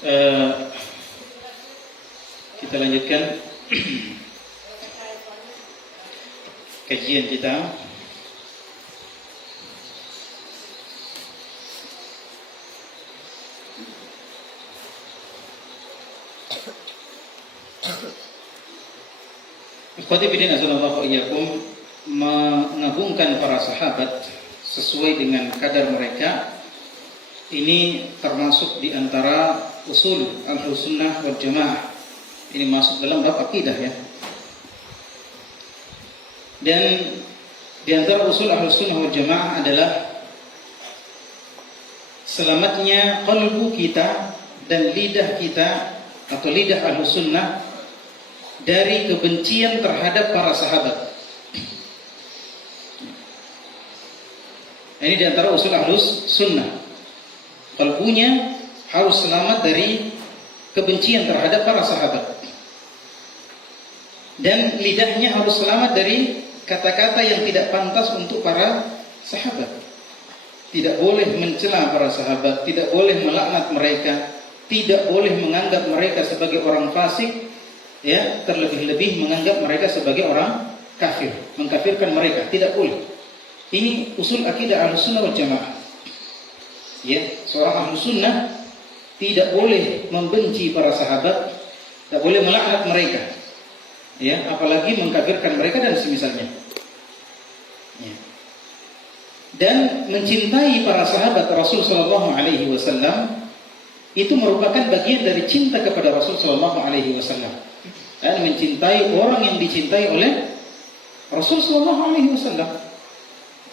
Eh, kita lanjutkan kajian kita. Ikhwati fillah azallahu wa iyyakum, mengagungkan para sahabat sesuai dengan kadar mereka. Ini termasuk di antara usul Ahlussunnah wal Jamaah. Ini masuk dalam bab akidah ya. Dan di antara usul Ahlussunnah wal Jamaah adalah selamatnya qalbu kita dan lidah kita atau lidah Ahlussunnah dari kebencian terhadap para sahabat. Ini di antara usul Ahlussunnah. Kalbunya harus selamat dari kebencian terhadap para sahabat, dan lidahnya harus selamat dari kata-kata yang tidak pantas untuk para sahabat. Tidak boleh mencela para sahabat, tidak boleh melaknat mereka, tidak boleh menganggap mereka sebagai orang fasik, ya, terlebih-lebih menganggap mereka sebagai orang kafir, mengkafirkan mereka, tidak boleh. Ini usul akidah Ahlussunnah wal Jamaah. Ya, seorang Ahlussunnah tidak boleh membenci para sahabat, tidak boleh melaknat mereka, ya, apalagi mengkafirkan mereka dan semisalnya. Ya. Dan mencintai para sahabat Rasul sallallahu alaihi wasallam itu merupakan bagian dari cinta kepada Rasul sallallahu alaihi wasallam. Dan mencintai orang yang dicintai oleh Rasul sallallahu alaihi wasallam.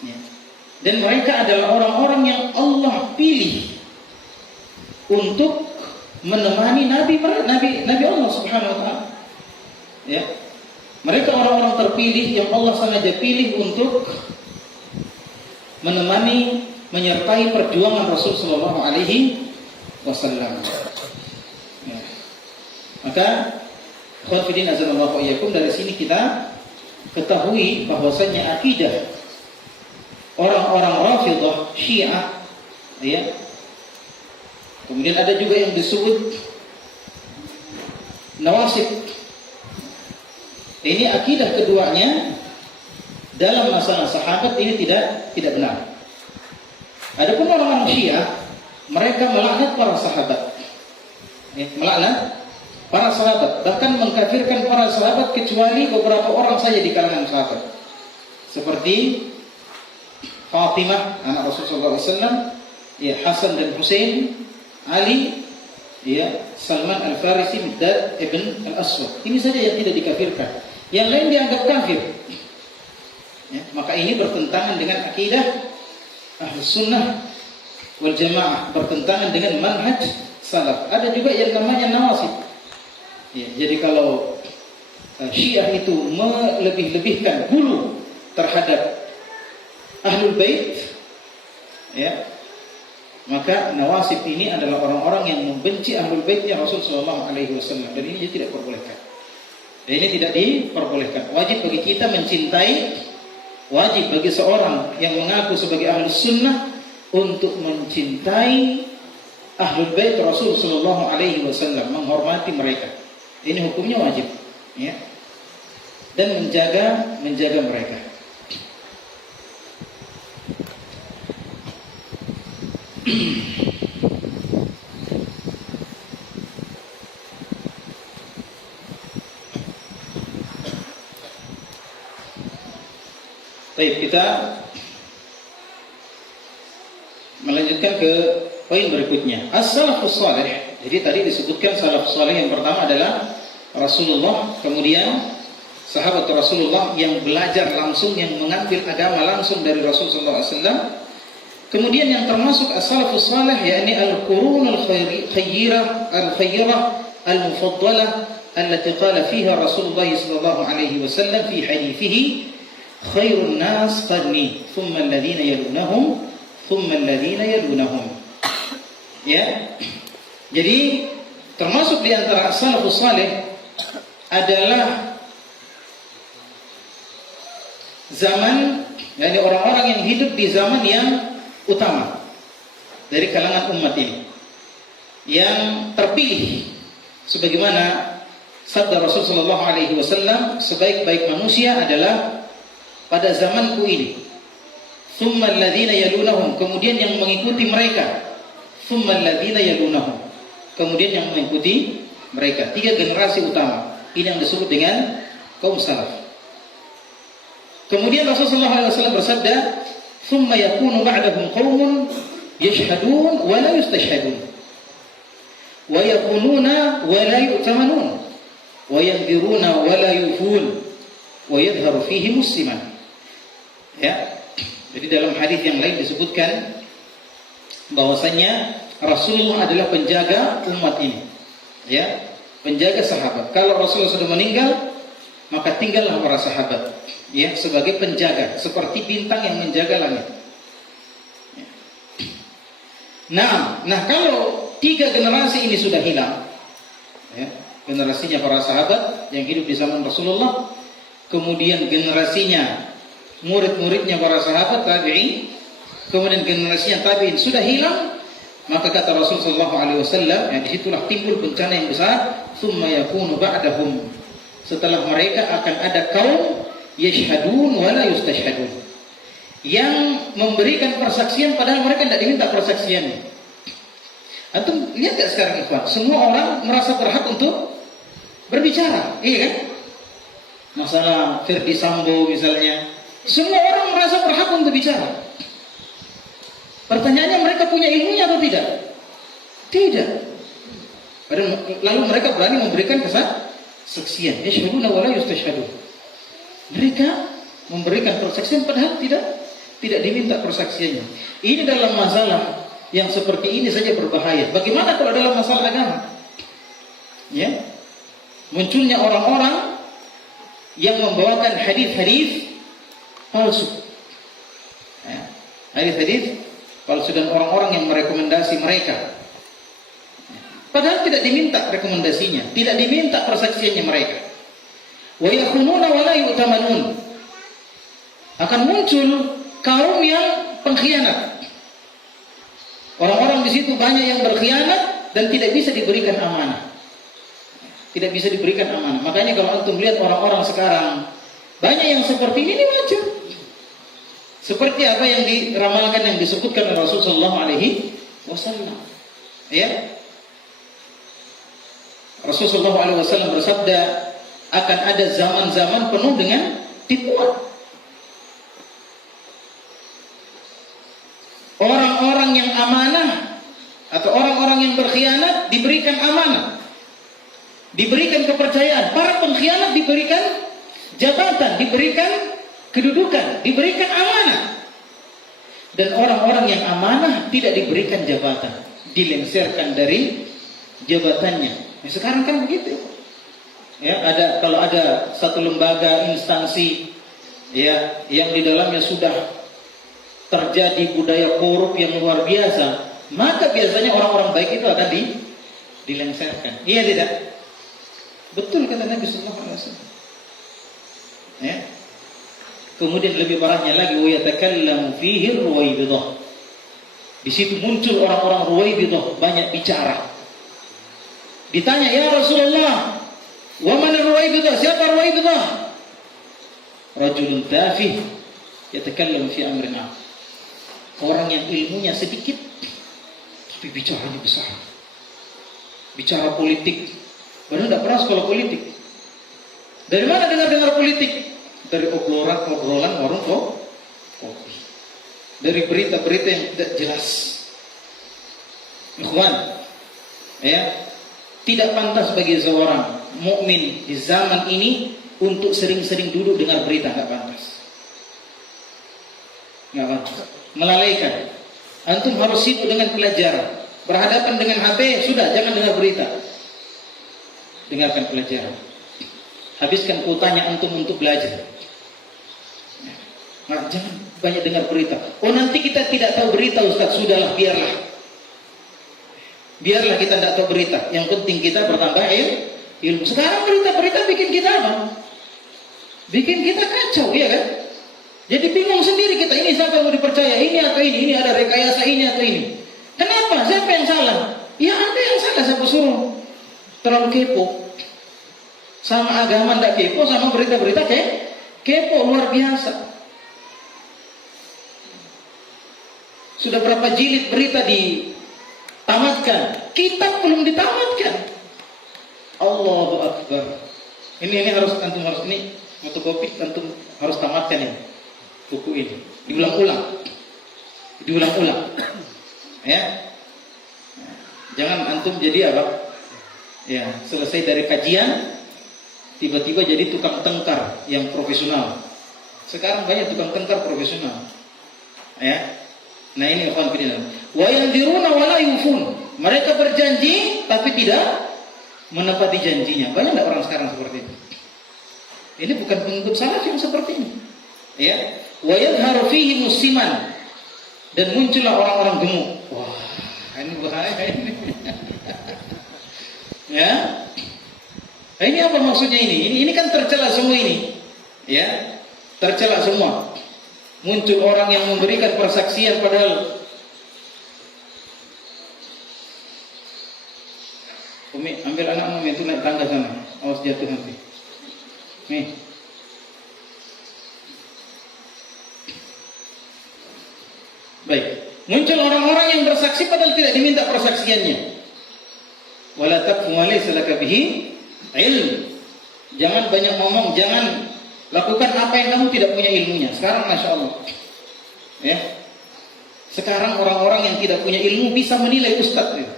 Ya. Dan mereka adalah orang-orang yang Allah pilih untuk menemani Nabi Allah Subhanahu wa taala. Ya. Mereka orang-orang terpilih yang Allah sengaja pilih untuk menemani, menyertai perjuangan Rasul sallallahu alaihi wasallam. Ya. Maka khawfidin azallahu wa iyyakum, dari sini kita ketahui bahwasanya akidah orang-orang Rafidah Syiah, ya. Kemudian ada juga yang disebut Nawasib. Ini akidah keduanya dalam masalah sahabat ini tidak benar. Adapun orang-orang Syiah, mereka melaknat para sahabat. Ya, melaknat para sahabat, bahkan mengkafirkan para sahabat kecuali beberapa orang saja di kalangan sahabat. Seperti Fatimah anak Rasulullah SAW, ya, Hasan dan Husain, Ali, ya, Salman Al-Farisi, Miqdad ibn Al-Aswad. Ini saja yang tidak dikafirkan. Yang lain dianggap kafir. Ya, maka ini bertentangan dengan akidah Ahlussunnah wal Jamaah, bertentangan dengan manhaj salaf. Ada juga yang namanya Nawasib. Ya, jadi kalau Syiah itu melebih-lebihkan hulu terhadap Ahlul Bait, ya, maka Nawasib ini adalah orang-orang yang membenci Ahlul Baitnya Rasul sallallahu alaihi wasallam, dan ini tidak diperbolehkan. Dan ini tidak diperbolehkan. Wajib bagi kita mencintai, wajib bagi seorang yang mengaku sebagai Ahlus Sunnah untuk mencintai Ahlul Bait Rasul sallallahu alaihi wasallam, menghormati mereka. Ini hukumnya wajib, ya. Dan menjaga mereka. Baik, kita melanjutkan ke poin berikutnya. As-salafus salih. Jadi tadi disebutkan salafus salih yang pertama adalah Rasulullah, kemudian sahabat Rasulullah yang belajar langsung, yang mengambil agama langsung dari Rasulullah SAW. Kemudian yang termasuk as-salafus salih, yakni al-qurun al-khayyirah al-mufaddalah allati qala fiha Rasulullah sallallahu alaihi wasallam fi hadithihi khairun nas qarni thumma alladhina yalunahum thumma alladhina yalunahum. Ya. Jadi termasuk di antara as-salafus salih adalah zaman, yakni orang-orang yang hidup di zaman yang utama dari kalangan umat ini. yang terpilih, sebagaimana sabda Rasul sallallahu alaihi wasallam, sebaik-baik manusia adalah pada zamanku ini. Tsumma alladziina yalunahum, kemudian yang mengikuti mereka. Tsumma alladziina yalunahum, kemudian yang mengikuti mereka. 3 generasi utama. Ini yang disebut dengan kaum salaf. Kemudian Rasulullah SAW bersabda, "Tsumma yakunu ba'dahum qaumun yashhadun wa la yustashhadun, wa yakununa wa la yu'tamanun, wa yanziruna wa la yufun, wa yadhharu fihi musliman." Ya. Jadi dalam hadis yang lain disebutkan bahwasanya Rasulullah adalah penjaga umat ini. Ya, penjaga sahabat. Kalau Rasulullah sudah meninggal, maka tinggallah para sahabat, ya, sebagai penjaga, seperti bintang yang menjaga langit. Nah, kalau 3 generasi ini sudah hilang, ya, generasinya para sahabat yang hidup di zaman Rasulullah, kemudian generasinya murid-muridnya para sahabat tabi'in, kemudian generasinya tabi'in sudah hilang, maka kata Rasulullah SAW, ya, disitulah timbul bencana yang besar. Tsumma yakunu ba'dahum, setelah mereka akan ada kaum yashhadun wa la yustashhadun, yang memberikan persaksian padahal mereka tidak diminta persaksiannya. Antum lihat gak sekarang ikhwan, semua orang merasa berhak untuk berbicara, iya kan? Masalah Firdi Sambo misalnya, semua orang merasa berhak untuk bicara. Pertanyaannya, mereka punya ilmunya atau tidak? Tidak. Lalu mereka berani memberikan kesaksian. Yashhaduna wa la yustashhadun. Mereka memberikan persaksian padahal tidak diminta persaksiannya. Ini dalam masalah yang seperti ini saja berbahaya. Bagaimana kalau dalam masalah agama? Ya. Munculnya orang-orang yang membawakan hadis-hadis palsu. Ya. Hadis-hadis palsu dan orang-orang yang merekomendasi mereka. Padahal tidak diminta rekomendasinya, tidak diminta persaksiannya mereka. Wa yakhununa wa la yu'tamanun. Akan muncul kaum yang pengkhianat. Orang-orang di situ banyak yang berkhianat dan tidak bisa diberikan amanah. Tidak bisa diberikan amanah. Makanya kalau antum lihat orang-orang sekarang, banyak yang seperti ini wajar. Seperti apa yang diramalkan, yang disebutkan oleh Rasulullah SAW. Ya, Rasulullah SAW bersabda, akan ada zaman-zaman penuh dengan tipuan. Orang-orang yang amanah atau orang-orang yang berkhianat diberikan amanah, diberikan kepercayaan. Para pengkhianat diberikan jabatan, diberikan kedudukan, diberikan amanah. Dan orang-orang yang amanah tidak diberikan jabatan, dilengsarkan dari jabatannya. Nah, sekarang kan begitu. Ya, kalau ada satu lembaga, instansi, ya, yang di dalamnya sudah terjadi budaya korup yang luar biasa, maka biasanya orang-orang baik itu akan dilengsarkan. Iya tidak? Betul kata Nabi sallallahu alaihi wasallam. Ya. Kemudian lebih parahnya lagi, wa yatakallamu fihi ruwaibidah. Di situ muncul orang-orang ruwaibidah, banyak bicara. Ditanya, ya Rasulullah, wa man ruwaibidah? Siapa ruwaibidah? Rajulun tafih yatakallamu fi amrin am. Orang yang ilmunya sedikit tapi bicaranya besar. Bicara politik. Padahal tidak pernah sekolah politik. Dari mana dengar politik? Dari obrolan warung kopi. Dari berita-berita yang tidak jelas. Ikhwan, ya, tidak pantas bagi seorang mukmin di zaman ini untuk sering-sering duduk dengar berita, nggak pantas. Nggak pantas. Melalaikan. Antum harus sibuk dengan pelajaran. Berhadapan dengan HP, sudah, jangan dengar berita. Dengarkan pelajaran. Habiskan kuotanya antum untuk belajar. Nah, jangan banyak dengar berita. Oh, nanti kita tidak tahu berita, Ustaz. Sudahlah, biarlah. Biarlah kita tidak tahu berita. Yang penting kita bertambah ilmu. Sekarang berita-berita bikin kita apa? Bikin kita kacau, iya kan? Jadi bingung sendiri kita, ini siapa yang mau dipercaya, ini atau ini ada rekayasa ini atau ini. Kenapa? Siapa yang salah? Ya Anda yang salah, siapa suruh terlalu kepo. Sama agama ndak kepo, sama berita-berita kepo luar biasa. Sudah berapa jilid berita ditamatkan, kitab belum ditamatkan. Allahu Akbar. Ini harus antum harus ini fotokopi, antum harus tamatkan ini buku ini. Diulang-ulang. Ya. Jangan antum jadi apa? Ya, selesai dari kajian tiba-tiba jadi tukang tengkar yang profesional. Sekarang banyak tukang tengkar profesional. Ya. Nah ini ikhwan fillah. Wa yandiruna wa la yufun. Mereka berjanji tapi tidak menepati janjinya. Banyak enggak orang sekarang seperti itu? Ini bukan pengikut salaf yang seperti ini. Ya. Wa yadhharu fihi musiman. Dan muncullah orang-orang gemuk. Wah, ini bahaya ini. Ya. Nah, ini apa maksudnya ini? Ini kan tercela semua ini. Ya. Tercela semua. Muncul orang yang memberikan persaksian padahal Umi, ambil anakmu itu naik tangga sana. Awas jatuh nanti. Nih. Baik. Muncul orang-orang yang bersaksi padahal tidak diminta persaksiannya. Wala taqfu ma laysa laka bihi ilm. Jangan banyak ngomong, jangan lakukan apa yang kamu tidak punya ilmunya. Sekarang Masya Allah ya, sekarang orang-orang yang tidak punya ilmu bisa menilai ustadz ya.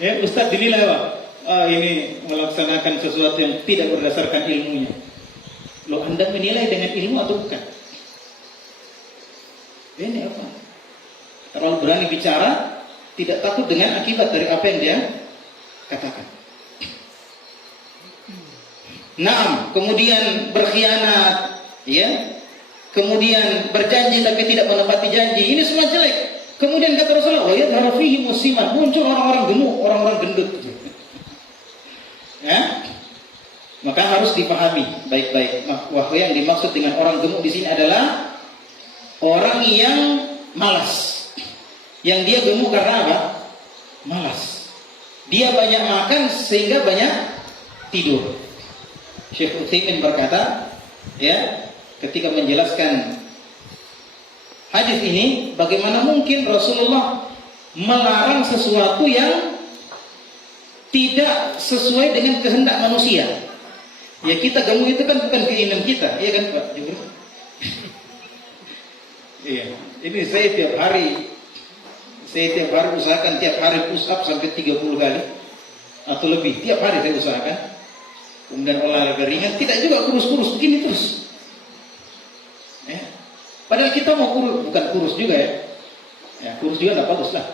Ya, ustadz dinilai apa? Ini melaksanakan sesuatu yang tidak berdasarkan ilmunya. Loh, Anda menilai dengan ilmu atau bukan? Ini apa? Terlalu berani bicara, tidak takut dengan akibat dari apa yang dia katakan. Naam, kemudian berkhianat, ya. Kemudian berjanji tapi tidak menepati janji. Ini semua jelek. Kemudian kata Rasulullah, "Wa yadhharu fihi musiman." Muncul orang-orang gemuk, orang-orang gendut. Ya. Maka harus dipahami baik-baik. Bahwa yang dimaksud dengan orang gemuk di sini adalah orang yang malas. Yang dia gemuk karena apa? Malas. Dia banyak makan sehingga banyak tidur. Syekh Utsaimin berkata, ya, ketika menjelaskan hadis ini, bagaimana mungkin Rasulullah melarang sesuatu yang tidak sesuai dengan kehendak manusia? Ya, kita gemuk itu kan bukan keinginan kita, iya kan Pak Jibril? Iya, ini saya tiap hari usahakan tiap hari push up sampai 30 kali atau lebih, tiap hari saya usahakan. Kemudian olahraga ringan, tidak juga kurus-kurus begini terus. Ya. Padahal kita mau kurus, bukan kurus juga ya. Ya, kurus juga tidak bagus lah.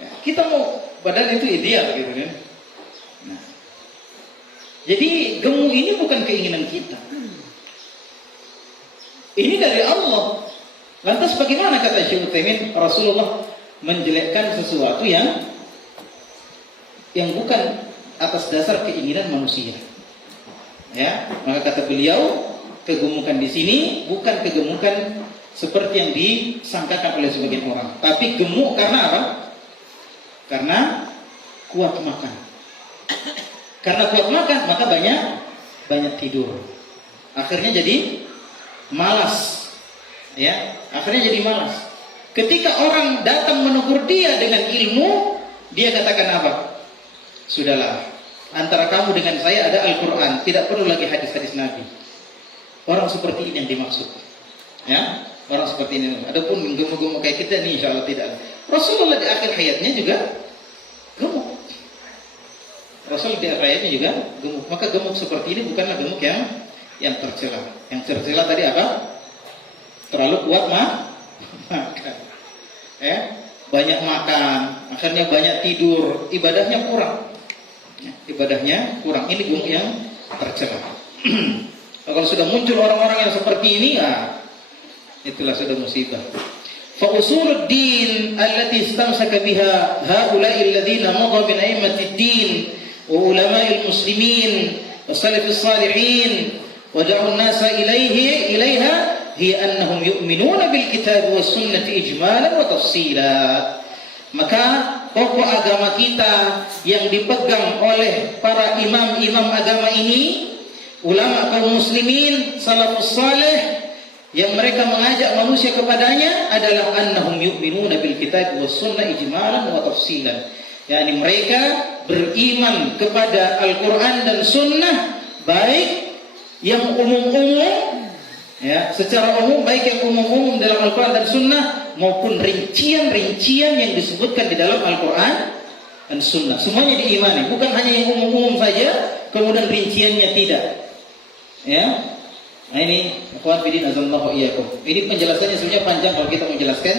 Ya, kita mau badan itu ideal gitu kan. Nah, jadi gemuk ini bukan keinginan kita. Ini dari Allah. Lantas bagaimana kata Syekh Utsaimin, Rasulullah menjelekkan sesuatu yang bukan atas dasar keinginan manusia. Ya, maka kata beliau, kegemukan di sini bukan kegemukan seperti yang disangkakan oleh sebagian orang, tapi gemuk karena apa? Karena kuat makan. Karena kuat makan, maka banyak tidur. Akhirnya jadi malas. Ya, akhirnya jadi malas. Ketika orang datang menegur dia dengan ilmu, dia katakan apa? Sudahlah, antara kamu dengan saya ada Al-Quran, tidak perlu lagi hadis-hadis Nabi. Orang seperti ini yang dimaksud. Ya, orang seperti ini. Adapun gemuk-gemuk kayak kita nih, insya Allah tidak. Rasulullah di akhir hayatnya juga gemuk. Rasul di akhir hayatnya juga gemuk. Maka gemuk seperti ini bukanlah gemuk yang tercela. Yang tercela tadi apa? Terlalu kuat makan. Ya, banyak makan, akhirnya banyak tidur, ibadahnya kurang. Ibadahnya kurang. Ini gemuk yang tercela. Kalau sudah muncul orang-orang yang seperti ini, itulah sudah musibah. Fa usulud din allati istamsaka biha haula'i alladziina madha min a'immatid din wa ulama'il muslimin wa salafis salihin wa da'u an-nasa ilaiha hiya annahum yu'minuna bil kitab was sunnati ijmalan wa tafsila. Maka pokok agama kita yang dipegang oleh para imam-imam agama ini, ulama kaum muslimin salafus saleh, yang mereka mengajak manusia kepadanya adalah annahum yu'minuna bil kitab was sunnah ijmalan wa tafsilan. Yani mereka beriman kepada Al-Quran dan Sunnah, baik yang umum-umum, ya, secara umum, baik yang umum-umum dalam Al-Quran dan Sunnah, maupun rincian-rincian yang disebutkan di dalam Al-Quran dan Sunnah. Semuanya diimani, bukan hanya yang umum-umum saja, kemudian rinciannya tidak. Ya, nah ini ikhwan fillah azallahu iyyakum. Ini penjelasannya sebenarnya panjang kalau kita menjelaskan,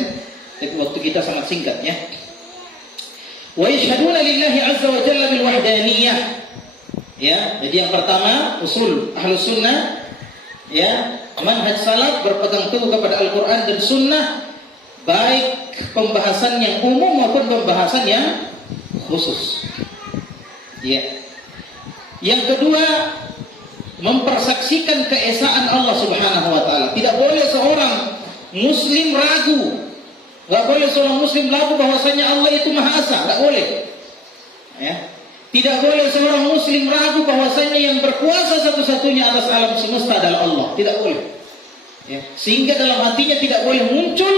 tapi waktu kita sangat singkat ya. Wa yashhaduna lillahi azza wa jalla bil wahdaniyah. Ya, jadi yang pertama usul Ahlus Sunnah, ya, manhaj salaf berpegang teguh kepada Al-Quran dan Sunnah, baik pembahasan yang umum maupun pembahasan yang khusus. Ya. Yang kedua, mempersaksikan keesaan Allah Subhanahu wa taala. Tidak boleh seorang muslim ragu. Enggak boleh seorang muslim ragu bahwasanya Allah itu Maha Esa, enggak boleh. Ya. Tidak boleh seorang muslim ragu bahwasanya yang berkuasa satu-satunya atas alam semesta adalah Allah. Tidak boleh. Ya. Sehingga dalam hatinya tidak boleh muncul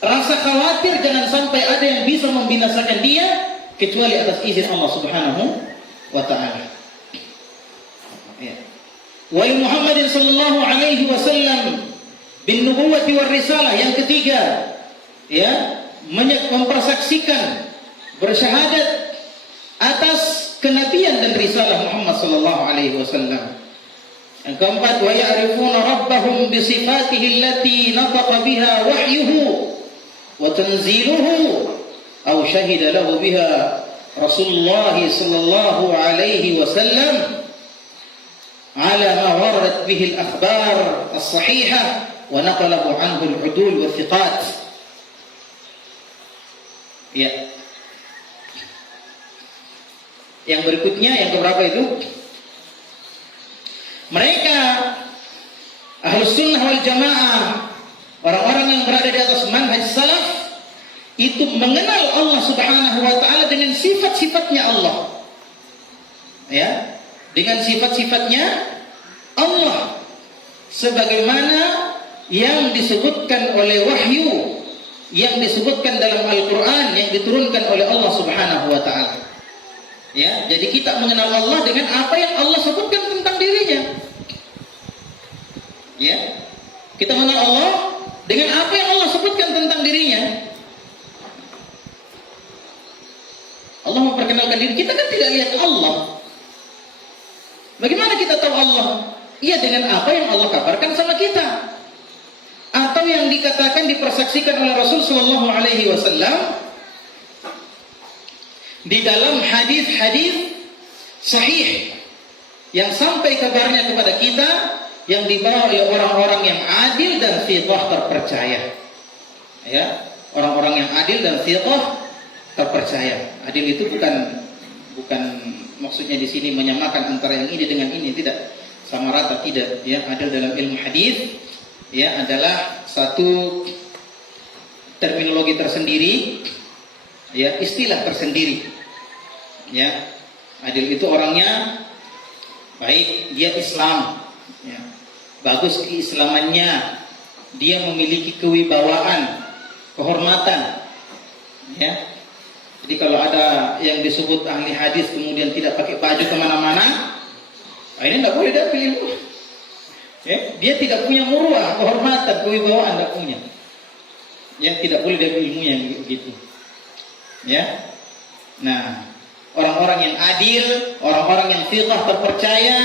rasa khawatir jangan sampai ada yang bisa membinasakan dia kecuali atas izin Allah Subhanahu wa ta'ala. Ya. Wa Muhammadin sallallahu alaihi wasallam bin nubuwwati war risalah. Yang ketiga, ya, mempersaksikan, bersyahadat atas kenabian dan risalah Muhammad sallallahu alaihi wasallam. Yang keempat, wa ya'rifuna rabbahum bi sifatihi allati nataqa biha wahyuhu wa tanziluhu aw syahida lahu biha Rasulullah sallallahu alaihi wasallam ala ma waradat bihi al-akhbar as-sahihah wa naqalahu anhu al-udul wa thiqat. Ya. Yang berikutnya, yang keberapa itu? Mereka Ahlus Sunnah wal Jamaah, orang-orang yang berada di atas manhaj salaf, itu mengenal Allah Subhanahu wa taala dengan sifat-sifatnya Allah. Ya, dengan sifat-sifatnya Allah sebagaimana yang disebutkan oleh wahyu, yang disebutkan dalam Al-Quran, yang diturunkan oleh Allah Subhanahu wa ta'ala. Ya, jadi kita mengenal Allah dengan apa yang Allah sebutkan tentang dirinya. Ya, kita mengenal Allah dengan apa yang Allah sebutkan tentang dirinya. Allah memperkenalkan diri, kita kan tidak lihat Allah. Bagaimana kita tahu Allah? Iya, dengan apa yang Allah kabarkan sama kita, atau yang dikatakan, dipersaksikan oleh Rasul sallallahu alaihi wasallam di dalam hadis-hadis sahih yang sampai kabarnya kepada kita, yang dibawa oleh orang-orang yang adil dan thiqah terpercaya. Ya, orang-orang yang adil dan thiqah terpercaya. Adil itu bukan maksudnya di sini menyamakan antara yang ini dengan ini, tidak, sama rata, tidak. Ya, adil dalam ilmu hadis, ya, adalah satu terminologi tersendiri, ya, istilah tersendiri. Ya, adil itu orangnya baik, dia Islam, ya, bagus keislamannya, dia memiliki kewibawaan, kehormatan. Ya, jadi kalau ada yang disebut ahli hadis kemudian tidak pakai baju kemana-mana, ini tidak boleh dapat ilmu. Ya, dia tidak punya muruah, kehormatan, kewibawaan, tidak punya. Ya, tidak boleh dapat ilmunya begitu. Ya, nah, orang-orang yang adil, orang-orang yang thiqah terpercaya,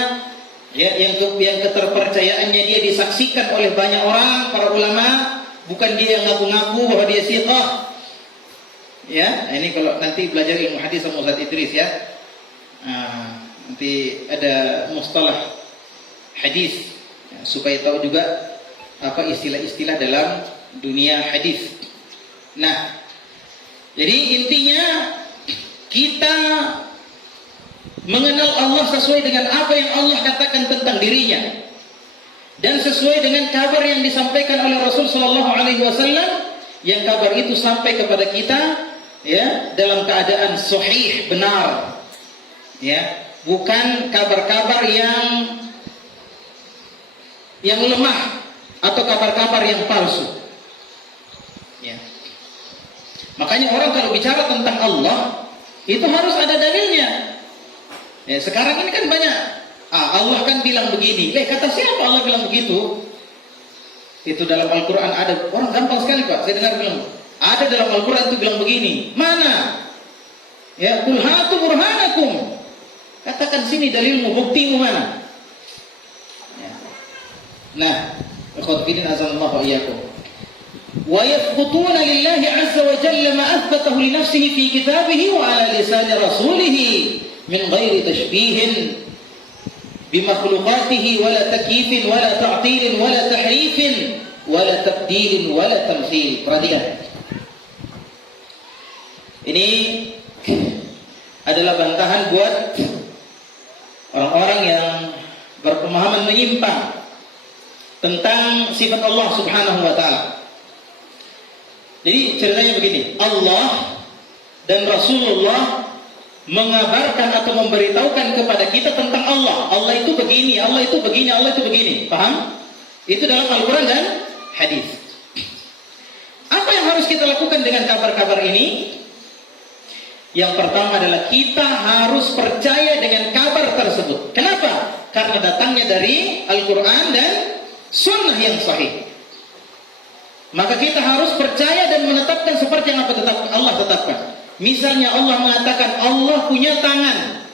ya, yang keterpercayaannya dia disaksikan oleh banyak orang, para ulama, bukan dia yang ngaku-ngaku bahwa dia thiqah. Ya, ini kalau nanti belajar ilmu hadis sama Ustaz Idris ya. Nanti ada mustalah hadis, ya, supaya tahu juga apa istilah-istilah dalam dunia hadis. Nah, jadi intinya kita mengenal Allah sesuai dengan apa yang Allah katakan tentang dirinya dan sesuai dengan kabar yang disampaikan oleh Rasul sallallahu alaihi wasallam yang kabar itu sampai kepada kita ya dalam keadaan sahih, benar. Ya, bukan kabar-kabar yang lemah atau kabar-kabar yang palsu. Ya. Makanya orang kalau bicara tentang Allah itu harus ada dalilnya. Ya, sekarang ini kan banyak. Allah kan bilang begini. Kata siapa Allah bilang begitu? Itu dalam Al-Quran ada. Orang gampang sekali Pak. Saya dengar bilang. Ada dalam Al-Quran itu bilang begini. Mana? Ya, qul hatu burhanakum. Katakan sini dalilmu, buktimu mana? Ya. Nah, ikhwatiddin azanallahu wa iyyakum. Wa yathbutuna lillahi azza wa jalla ma athbatahu li nafsihi fi kitabihi wa ala lisan rasulih min ghairi tashbihin bimakhluqatihi wala takyifin wala ta'tilin wala tahrifin wala tabdilin wala tamthil. Perhatikan. Ini adalah bantahan buat orang-orang yang berpemahaman menyimpang tentang sifat Allah Subhanahu wa taala. Jadi ceritanya begini, Allah dan Rasulullah mengabarkan atau memberitahukan kepada kita tentang Allah. Allah itu begini, Allah itu begini, Allah itu begini. Paham? Itu dalam Al-Quran dan hadis. Apa yang harus kita lakukan dengan kabar-kabar ini? Yang pertama adalah kita harus percaya dengan kabar tersebut. Kenapa? Karena datangnya dari Al-Quran dan sunnah yang sahih. Maka kita harus percaya dan menetapkan seperti yang Allah tetapkan. Misalnya Allah mengatakan Allah punya tangan.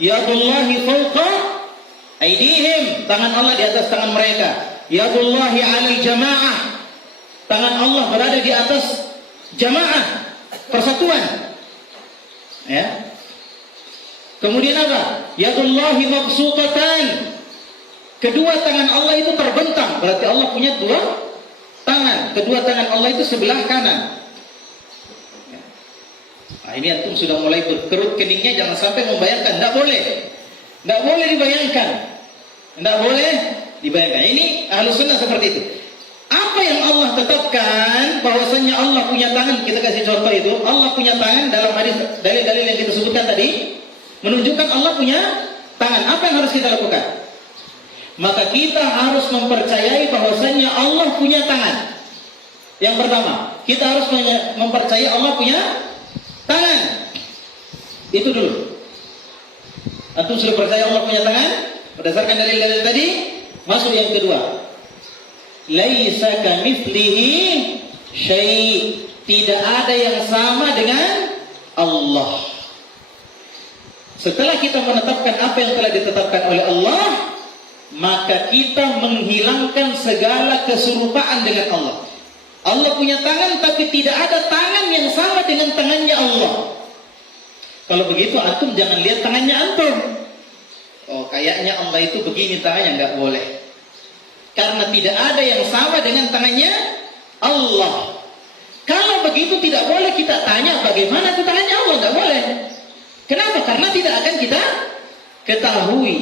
Yadullahi fawqa aydihim. Tangan Allah di atas tangan mereka. Yadullahi 'alal jamaah. Tangan Allah berada di atas jamaah, persatuan. Ya. Kemudian apa? Yadullahi mabsutatan. Kedua tangan Allah itu terbentang. Berarti Allah punya dua tangan. Kedua tangan Allah itu sebelah kanan. Nah, ini antum sudah mulai berkerut keningnya, jangan sampai membayangkan. Tidak boleh. Tidak boleh dibayangkan. Tidak boleh dibayangkan. Ini Ahlus Sunnah seperti itu. Apa yang Allah tetapkan bahwasanya Allah punya tangan, kita kasih contoh itu. Allah punya tangan dalam hadis, dalil-dalil yang kita sebutkan tadi menunjukkan Allah punya tangan. Apa yang harus kita lakukan? Maka kita harus mempercayai bahwasanya Allah punya tangan. Yang pertama, kita harus mempercayai Allah punya tangan. Itu dulu. Antum sudah percaya Allah punya tangan berdasarkan dalil-dalil tadi. Masuk yang kedua. Laisa kamitslihi syai'. Tidak ada yang sama dengan Allah. Setelah kita menetapkan apa yang telah ditetapkan oleh Allah, maka kita menghilangkan segala keserupaan dengan Allah. Allah punya tangan, tapi tidak ada tangan yang sama dengan tangannya Allah. Kalau begitu antum jangan lihat tangannya antum. Oh, kayaknya Allah itu begini tangannya, nggak boleh. Karena tidak ada yang sama dengan tangannya Allah. Kalau begitu tidak boleh kita tanya bagaimana itu tangannya Allah, nggak boleh. Kenapa? Karena tidak akan kita ketahui.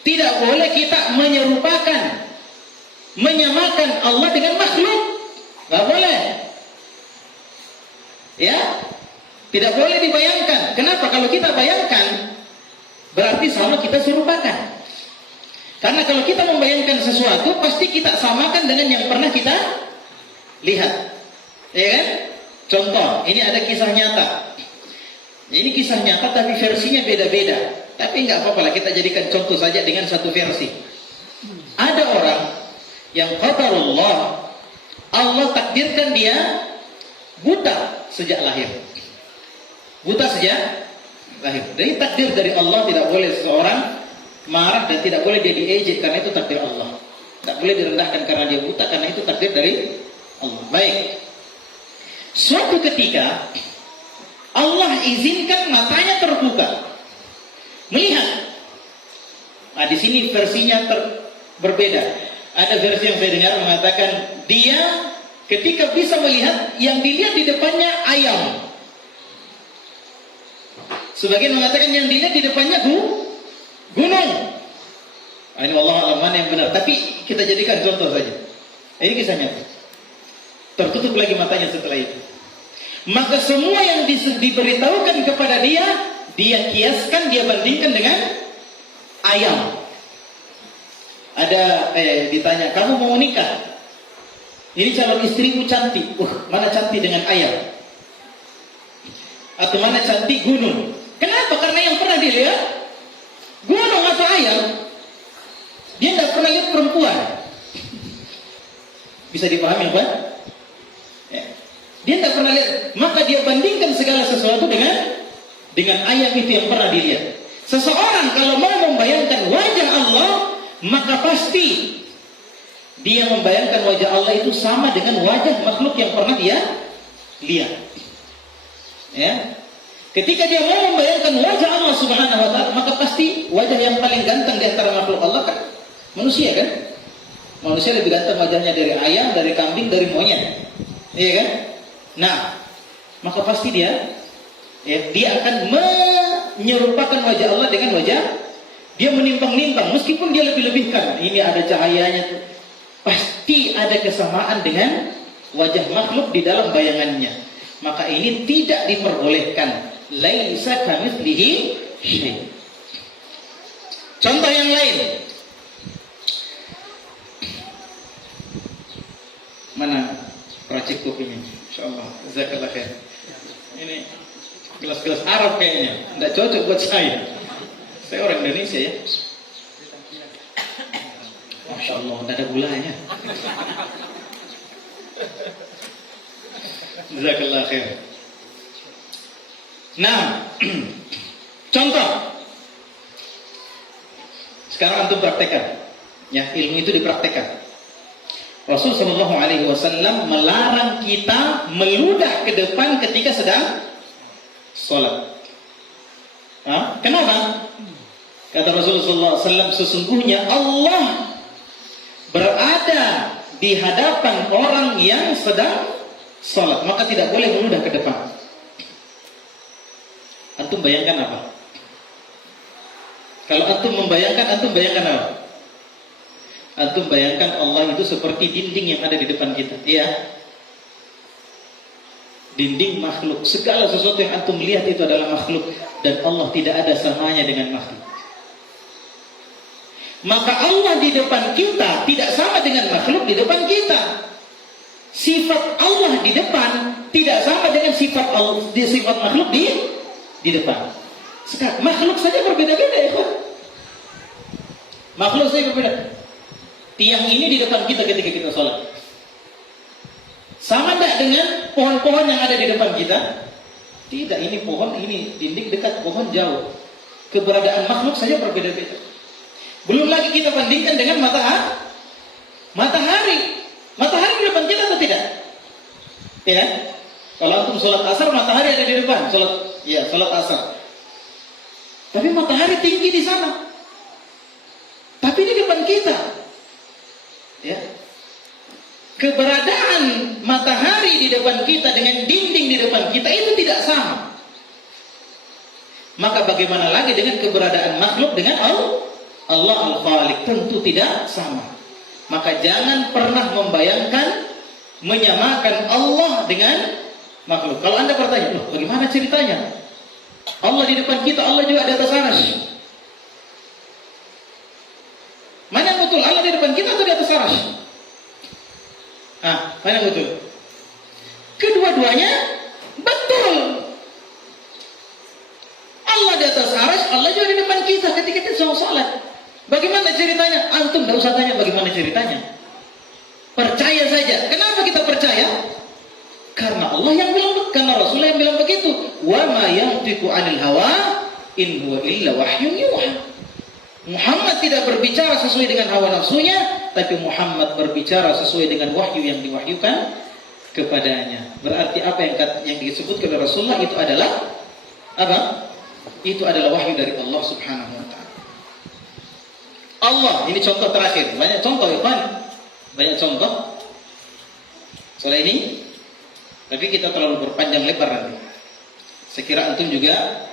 Tidak boleh kita menyerupakan, menyamakan Allah dengan makhluk. Nggak boleh. Ya, tidak boleh dibayangkan. Kenapa? Kalau kita bayangkan, berarti sama kita serupakan. Karena kalau kita membayangkan sesuatu, pasti kita samakan dengan yang pernah kita lihat. Ya kan? Contoh, ini ada kisah nyata. Ini kisah nyata tapi versinya beda-beda. Tapi nggak apa-apa lah, kita jadikan contoh saja dengan satu versi. Ada orang yang qadarullah, Allah takdirkan dia buta sejak lahir. Buta sejak lahir. Dari takdir dari Allah, tidak boleh seseorang marah dan tidak boleh dia diejek karena itu takdir Allah. Tidak boleh direndahkan karena dia buta, karena itu takdir dari Allah. Baik. Suatu ketika Allah izinkan matanya terbuka, melihat. Nah, di sini versinya berbeda. Ada versi yang saya dengar mengatakan dia ketika bisa melihat, yang dilihat di depannya ayam. Sebagian mengatakan yang dilihat di depannya gunung. Nah, ini wallahu a'lam mana yang benar. Tapi kita jadikan contoh saja. Ini kisah nyata. tertutup lagi matanya setelah itu. Maka semua yang diberitahukan kepada dia, dia kiaskan, dia bandingkan dengan ayam. Ada ditanya, kamu mau nikah? Ini calon istrimu cantik. Mana cantik dengan ayam? Atau mana cantik gunung? Kenapa? Karena yang pernah dilihat gunung atau ayam, dia tidak pernah lihat perempuan. Bisa dipahami apa? Ya. Dia tidak pernah lihat, maka dia bandingkan segala sesuatu dengan ayam itu yang pernah dilihat. Seseorang kalau mau membayangkan wajah Allah, maka pasti dia membayangkan wajah Allah itu sama dengan wajah makhluk yang pernah dia lihat. Ya. Ketika dia mau membayangkan wajah Allah Subhanahu wa taala, maka pasti wajah yang paling ganteng di antara makhluk Allah kan manusia kan? Manusia lebih ganteng wajahnya dari ayam, dari kambing, dari monyet. Iya kan? Nah, maka pasti dia akan menyerupakan wajah Allah dengan wajah, dia menimbang-nimbang meskipun dia lebih-lebihkan. Ini ada cahayanya, pasti ada kesamaan dengan wajah makhluk di dalam bayangannya. Maka ini tidak diperbolehkan. Laisa kamitslihi syai'. Contoh yang lain. Mana peracik kopinya? Insyaallah. Jazakallah khair. Ini gelas-gelas Arab kayaknya. Tidak cocok buat saya. Saya orang Indonesia ya. Masya Allah, tidak ada gulanya. Jazakallah khair. Nah, contoh. Sekarang antum praktekkan. Ya, ilmu itu dipraktekkan. Rasul sallallahu alaihi wasallam melarang kita meludah ke depan ketika sedang sholat. Kenapa? Kata Rasulullah sallallahu alaihi wasallam, sesungguhnya Allah berada di hadapan orang yang sedang sholat, maka tidak boleh meludah ke depan. Antum bayangkan apa? Kalau antum membayangkan, antum bayangkan apa? Antum bayangkan Allah itu seperti dinding yang ada di depan kita. Iya. Dinding makhluk. Segala sesuatu yang antum lihat itu adalah makhluk. Dan Allah tidak ada samanya dengan makhluk. Maka Allah di depan kita tidak sama dengan makhluk di depan kita. Sifat Allah di depan tidak sama dengan sifat makhluk di depan. Sekarang makhluk saja berbeda-beda ya. Makhluk saja berbeda. Tiang ini di depan kita ketika kita sholat. Sama tidak dengan pohon-pohon yang ada di depan kita? Tidak, ini pohon, ini dinding dekat, pohon jauh. Keberadaan makhluk saja berbeda-beda. Belum lagi kita bandingkan dengan matahari. Matahari di depan kita atau tidak? Ya. Kalau antum sholat asar, matahari ada di depan. Sholat asar. Tapi matahari tinggi di sana. Tapi di depan kita. Ya. Keberadaan matahari di depan kita dengan dinding di depan kita itu tidak sama. Maka bagaimana lagi dengan keberadaan makhluk dengan Allah Al-Khaliq? Tentu tidak sama. Maka jangan pernah menyamakan Allah dengan makhluk. Kalau Anda bertanya, loh, bagaimana ceritanya? Allah di depan kita, Allah juga di atas arsy. Mana yang betul? Allah di depan kita atau di atas arsy? Mana yang betul? Kedua-duanya betul. Allah di atas arsy, Allah juga di depan kita ketika kita sholat. Bagaimana ceritanya? Antum tidak usah tanya bagaimana ceritanya. Percaya saja. Kenapa kita percaya? Karena Allah yang bilang, karena Rasulullah yang bilang begitu. Wa ma yantiqu 'anil hawa in huwa illa wahyun yuha. Muhammad tidak berbicara sesuai dengan hawa nafsunya, tapi Muhammad berbicara sesuai dengan wahyu yang diwahyukan kepadanya. Berarti apa yang disebut oleh Rasulullah itu adalah apa? Itu adalah wahyu dari Allah Subhanahu wa taala. Allah, ini contoh terakhir. Banyak contoh, Ikhwan. Banyak contoh. Soal ini, tapi kita terlalu berpanjang lebar nanti. Saya kira antum juga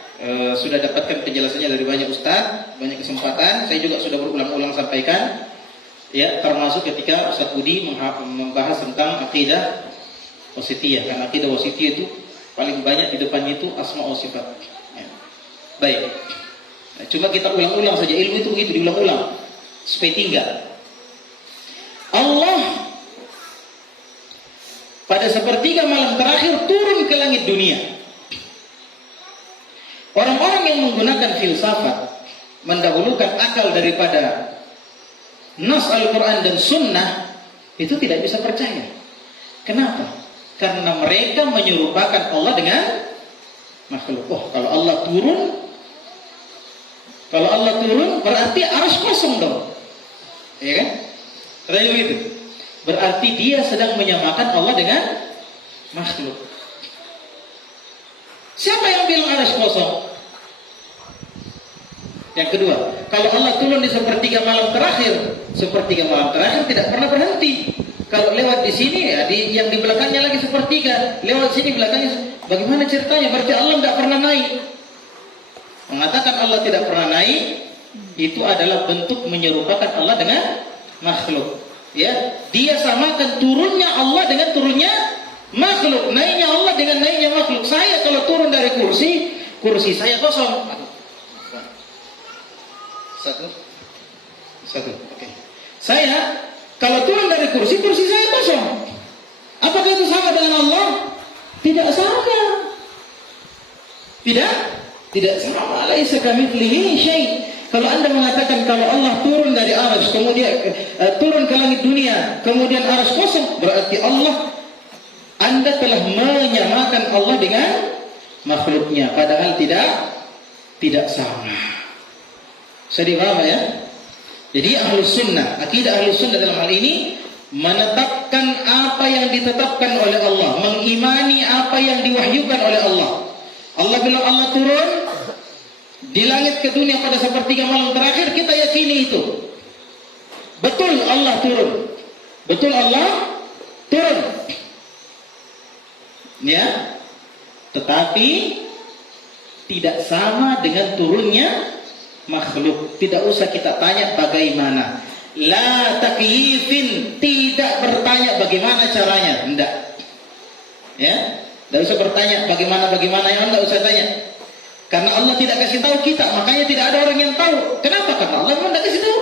sudah dapatkan penjelasannya dari banyak ustaz, banyak kesempatan. Saya juga sudah berulang-ulang sampaikan, ya, termasuk ketika Ustaz Budi membahas tentang akidah Wasitiyah. Karena akidah wasitiyah itu paling banyak di depannya itu asma wa sifat. Ya. Baik. Nah, cuma kita ulang-ulang saja, ilmu itu begitu diulang-ulang supaya tinggal. Allah pada sepertiga malam terakhir turun ke langit dunia. Orang-orang yang menggunakan filsafat mendahulukan akal daripada nas Al-Quran dan Sunnah itu tidak bisa percaya. Kenapa? Karena mereka menyerupakan Allah dengan makhluk. Oh, kalau Allah turun berarti arsy kosong dong. Ya kan? Katanya begitu. Berarti dia sedang menyamakan Allah dengan makhluk. Siapa yang bilang arsy kosong? Yang kedua, kalau Allah turun di sepertiga malam terakhir tidak pernah berhenti. Kalau lewat di sini ya, yang di belakangnya lagi sepertiga, lewat sini belakangnya. Bagaimana ceritanya? Berarti Allah tidak pernah naik. Mengatakan Allah tidak pernah naik itu adalah bentuk menyerupakan Allah dengan makhluk. Ya, dia samakan turunnya Allah dengan turunnya makhluk, naiknya Allah dengan naiknya makhluk. Saya kalau turun dari kursi saya kosong. Satu. Oke. Saya kalau turun dari kursi saya kosong. Apakah itu sama dengan Allah? Tidak sama. Tidak sama. Laisa kamitslihi syai'. Kalau Anda mengatakan kalau Allah turun dari arsy, kemudian turun ke langit dunia, kemudian arsy kosong, berarti Anda telah menyamakan Allah dengan makhluknya, padahal tidak sama. Saya dipaham ya? Jadi ahlus sunnah, akidah ahlus sunnah dalam hal ini menetapkan apa yang ditetapkan oleh Allah, mengimani apa yang diwahyukan oleh Allah. Allah bilang Allah turun di langit ke dunia pada sepertiga malam terakhir, kita yakini itu. Betul Allah turun. Betul Allah turun. Ya. Tetapi tidak sama dengan turunnya makhluk. Tidak usah kita tanya bagaimana. La takyifin, tidak bertanya bagaimana caranya. Tidak. Ya, tidak usah bertanya bagaimana yang tidak usah tanya. Karena Allah tidak kasih tahu kita, makanya tidak ada orang yang tahu. Kenapa? Karena Allah memang tidak kasih tahu.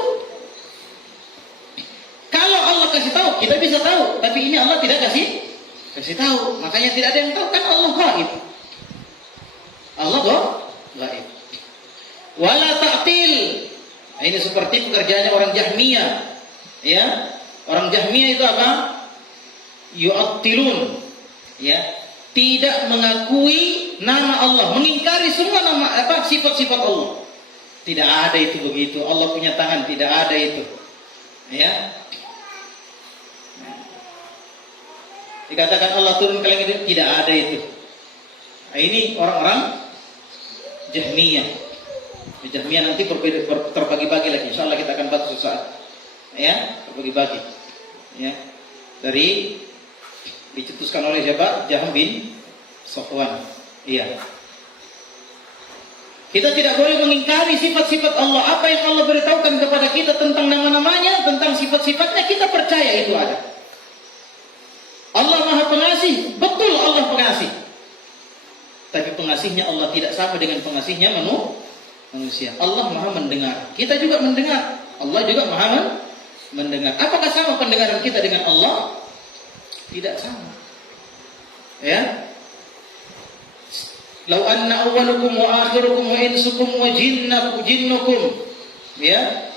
Kalau Allah kasih tahu, kita bisa tahu. Tapi ini Allah tidak kasih tahu, makanya tidak ada yang tahu. Kan Allah gaib. Allah gaib. Wala ta'til. Ini seperti pekerjaannya orang Jahmiyah. Ya. Orang Jahmiyah itu apa? Yu'attilun. Ya. Tidak mengakui nama Allah, mengingkari semua sifat-sifat Allah. Tidak ada itu begitu. Allah punya tangan, tidak ada itu. Ya. Dikatakan Allah turun ke langit, tidak ada itu. Nah, ini orang-orang Jahmiyah. Jahmiyah nanti terbagi-bagi lagi. Insyaallah kita akan bahas sesaat. Ya, terbagi-bagi. Ya. Dari dicetuskan oleh siapa? Jahm bin Safwan. Iya. Kita tidak boleh mengingkari sifat-sifat Allah. Apa yang Allah beritahukan kepada kita tentang nama-namanya, tentang sifat-sifatnya, kita percaya itu ada. Allah Maha Pengasih, betul Allah pengasih. Tapi pengasihnya Allah tidak sama dengan pengasihnya manusia. Allah Maha mendengar. Kita juga mendengar. Allah juga Maha mendengar. Apakah sama pendengaran kita dengan Allah? Tidak sama. Ya. Lau anna awwalukum wa akhirukum wa insukum wa jinnukum. Ya.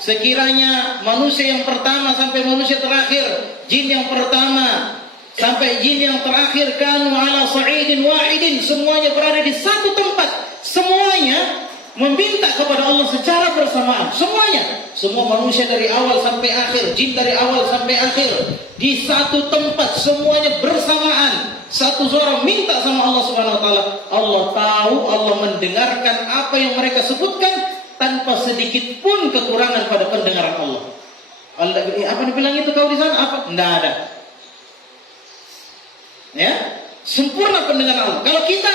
Sekiranya manusia yang pertama sampai manusia terakhir, jin yang pertama sampai jin yang terakhir, kanu ala sa'idin wahidin, semuanya berada di satu tempat, semuanya meminta kepada Allah secara bersamaan, semuanya, semua manusia dari awal sampai akhir, jin dari awal sampai akhir, di satu tempat, semuanya bersamaan, satu suara minta sama Allah Subhanahu Wa Taala. Allah tahu, Allah mendengarkan apa yang mereka sebutkan tanpa sedikit pun kekurangan pada pendengaran Allah. Allah, apa dibilang itu kau di sana? Apa? Tidak ada. Ya, sempurna pendengaran Allah. Kalau kita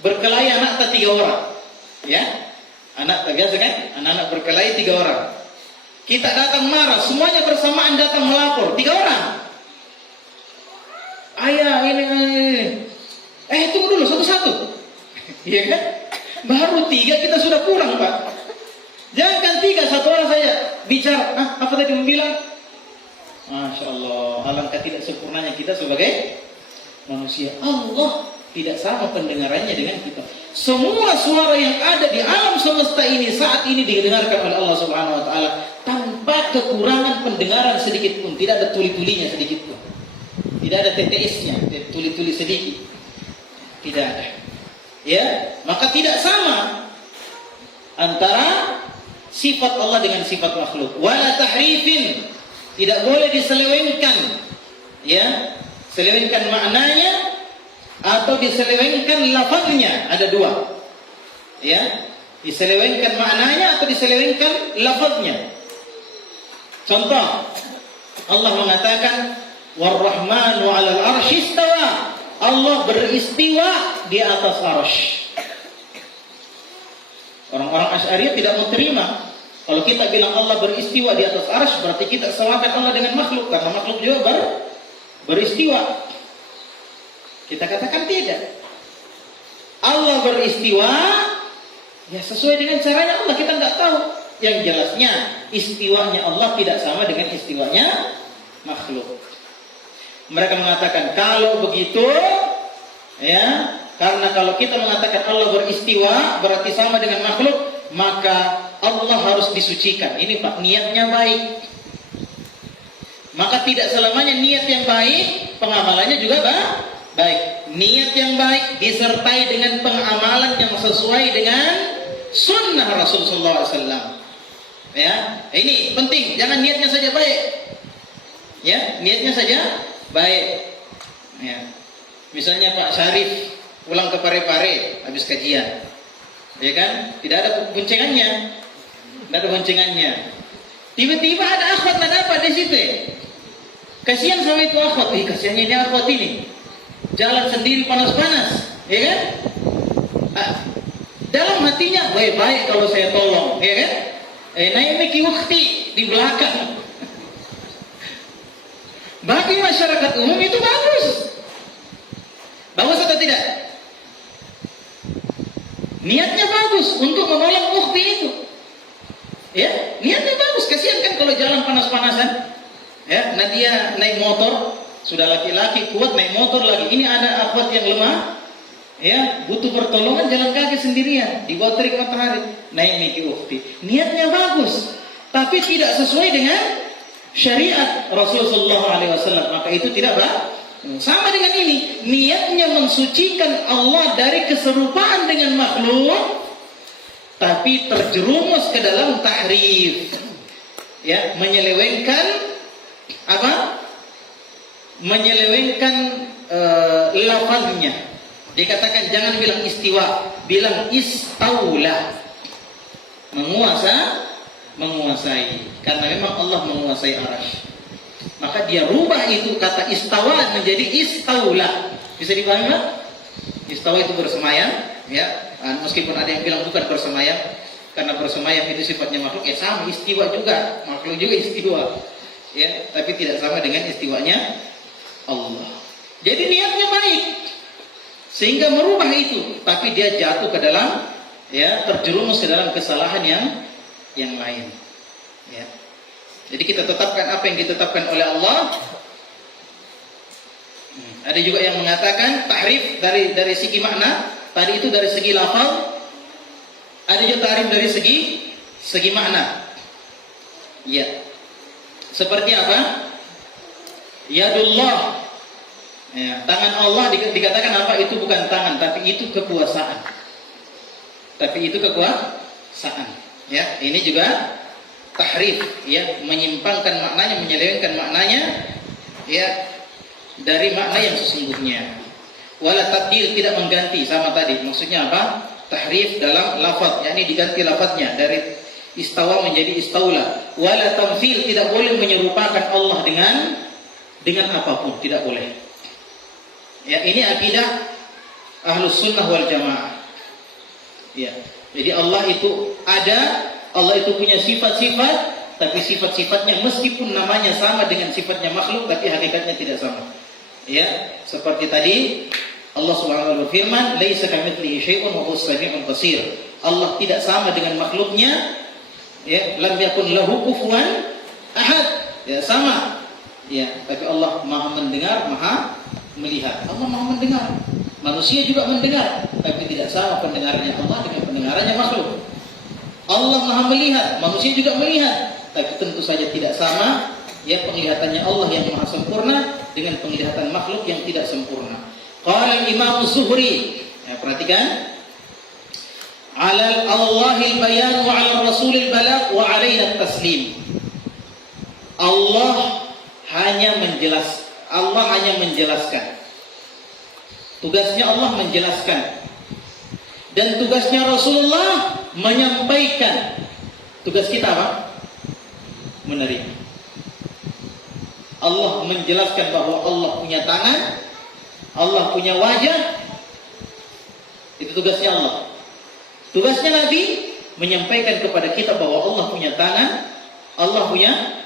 berkelahi anak tak 3 orang, ya, anak tak biasa kan? Anak-anak berkelahi 3 orang. Kita datang marah, semuanya bersamaan datang melapor 3 orang. ayah ini. Tunggu dulu satu-satu. Iya kan? Baru 3 kita sudah kurang, Pak. Jangan 3, satu orang saja bicara. Apa tadi bilang? Masya Allah, alangkah tidak sempurnanya kita sebagai manusia. Allah tidak sama pendengarannya dengan kita. Semua suara yang ada di alam semesta ini saat ini didengarkan oleh Allah Subhanahu wa taala tanpa kekurangan pendengaran sedikit pun, tidak ada tuli-tulinya sedikit pun. Tidak ada TTS-nya, tuli-tuli sedikit. Tidak ada. Ya, maka tidak sama antara sifat Allah dengan sifat makhluk. Wala tahrifin, tidak boleh diselewengkan. Ya, selewengkan maknanya atau diselewengkan lafaznya, ada 2. Ya, diselewengkan maknanya atau diselewengkan lafaznya. Contoh, Allah mengatakan War-Rahmanu 'alal 'arsy istawa. Allah beristiwa di atas arsy. Orang-orang Asy'ariyah tidak mau terima. Kalau kita bilang Allah beristiwa di atas arsy, berarti kita samakan Allah dengan makhluk, karena makhluk juga beristiwa. Kita katakan tidak. Allah beristiwa ya sesuai dengan caranya Allah, kita nggak tahu. Yang jelasnya istiwanya Allah tidak sama dengan istiwanya makhluk. Mereka mengatakan kalau begitu, ya, karena kalau kita mengatakan Allah beristiwa berarti sama dengan makhluk, maka Allah harus disucikan. Ini Pak, niatnya baik. Maka tidak selamanya niat yang baik, pengamalannya juga baik. Niat yang baik disertai dengan pengamalan yang sesuai dengan sunnah Rasulullah SAW. Ya, ini penting. Jangan niatnya saja baik. Ya, niatnya saja baik. Ya. Misalnya Pak Syarif pulang ke Parepare habis kajian, ya kan? Tidak ada boncengannya, tidak ada boncengannya. Tiba-tiba ada akhwat apa di situ. Kasihan sama itu akhwat. Kasihannya ini akhwat ini. Jalan sendiri panas-panas, ya kan? Dalam hatinya baik kalau saya tolong, ya kan? Naimiki waktu di belakang. Bagi masyarakat umum itu bagus. Bagus atau tidak? Niatnya bagus untuk menolong ukti itu. Ya, niatnya bagus. Kasihan kan kalau jalan panas-panasan. Ya, nah dia naik motor, sudah laki-laki kuat naik motor lagi. Ini ada akhwat yang lemah, ya, butuh pertolongan jalan kaki sendirian di bawah terik matahari. Naimiki ukti. Niatnya bagus, tapi tidak sesuai dengan syariat Rasulullah SAW, maka itu tidak sama dengan ini. Niatnya mensucikan Allah dari keserupaan dengan makhluk, tapi terjerumus ke dalam tahrif, ya, menyelewengkan apa? Menyelewengkan lafaznya. Dikatakan jangan bilang istiwa, bilang istaula, menguasai, karena memang Allah menguasai arsy. Maka dia rubah itu kata istawa menjadi istaula. Bisa dipahami, Pak? Istawa itu bersemayam, ya. Meskipun ada yang bilang bukan bersemayam, karena bersemayam itu sifatnya makhluk, ya sama. Istiwa juga, makhluk juga istiwa, ya. Tapi tidak sama dengan istiwanya Allah. Jadi niatnya baik, sehingga merubah itu, tapi dia jatuh ke dalam, ya, terjerumus ke dalam kesalahan yang lain, ya. Jadi kita tetapkan apa yang ditetapkan oleh Allah. Ada juga yang mengatakan tahrif dari segi makna, tadi itu dari segi lafaz. Ada juga tahrif dari segi makna. Ya. Seperti apa? Yadullah. Ya, tangan Allah dikatakan apa? Itu bukan tangan, tapi itu kekuasaan. Ya, ini juga tahrif, ya, menyimpangkan maknanya, menyelewengkan maknanya, ya, dari makna yang sesungguhnya. Wala tabdil, tidak mengganti, sama tadi. Maksudnya apa? Tahrif dalam lafaz, yakni diganti lafaznya dari istawa menjadi istaula. Wala tamthil, tidak boleh menyerupakan Allah dengan apapun, tidak boleh. Ya, ini akidah Ahlus Sunnah wal Jamaah. Ya. Jadi Allah itu ada, Allah itu punya sifat-sifat, tapi sifat-sifatnya meskipun namanya sama dengan sifatnya makhluk, tapi hakikatnya tidak sama. Ya, seperti tadi Allah Subhanahu wa taala berfirman, "Laisa kamitslihi syai'un wa huwas samiul basir." Allah tidak sama dengan makhluknya, ya, lam yakun lahu kufuwan ahad. Ya, sama. Ya, tapi Allah Maha mendengar, Maha melihat. Allah Maha mendengar. Manusia juga mendengar, tapi tidak sama pendengarannya Allah dengan pendengarannya makhluk. Allah Maha melihat, manusia juga melihat, tapi tentu saja tidak sama, ya, penglihatannya Allah yang Maha sempurna dengan penglihatan makhluk yang tidak sempurna. Qala Imam Zuhri, ya, perhatikan, "Ala Allahil bayan wa 'ala Rasulil balagh wa 'alaina at-taslim." Allah hanya menjelaskan. Tugasnya Allah menjelaskan. Dan tugasnya Rasulullah menyampaikan. Tugas kita apa? Menerima. Allah menjelaskan bahwa Allah punya tangan, Allah punya wajah. Itu tugasnya Allah. Tugasnya Nabi menyampaikan kepada kita bahwa Allah punya tangan, Allah punya,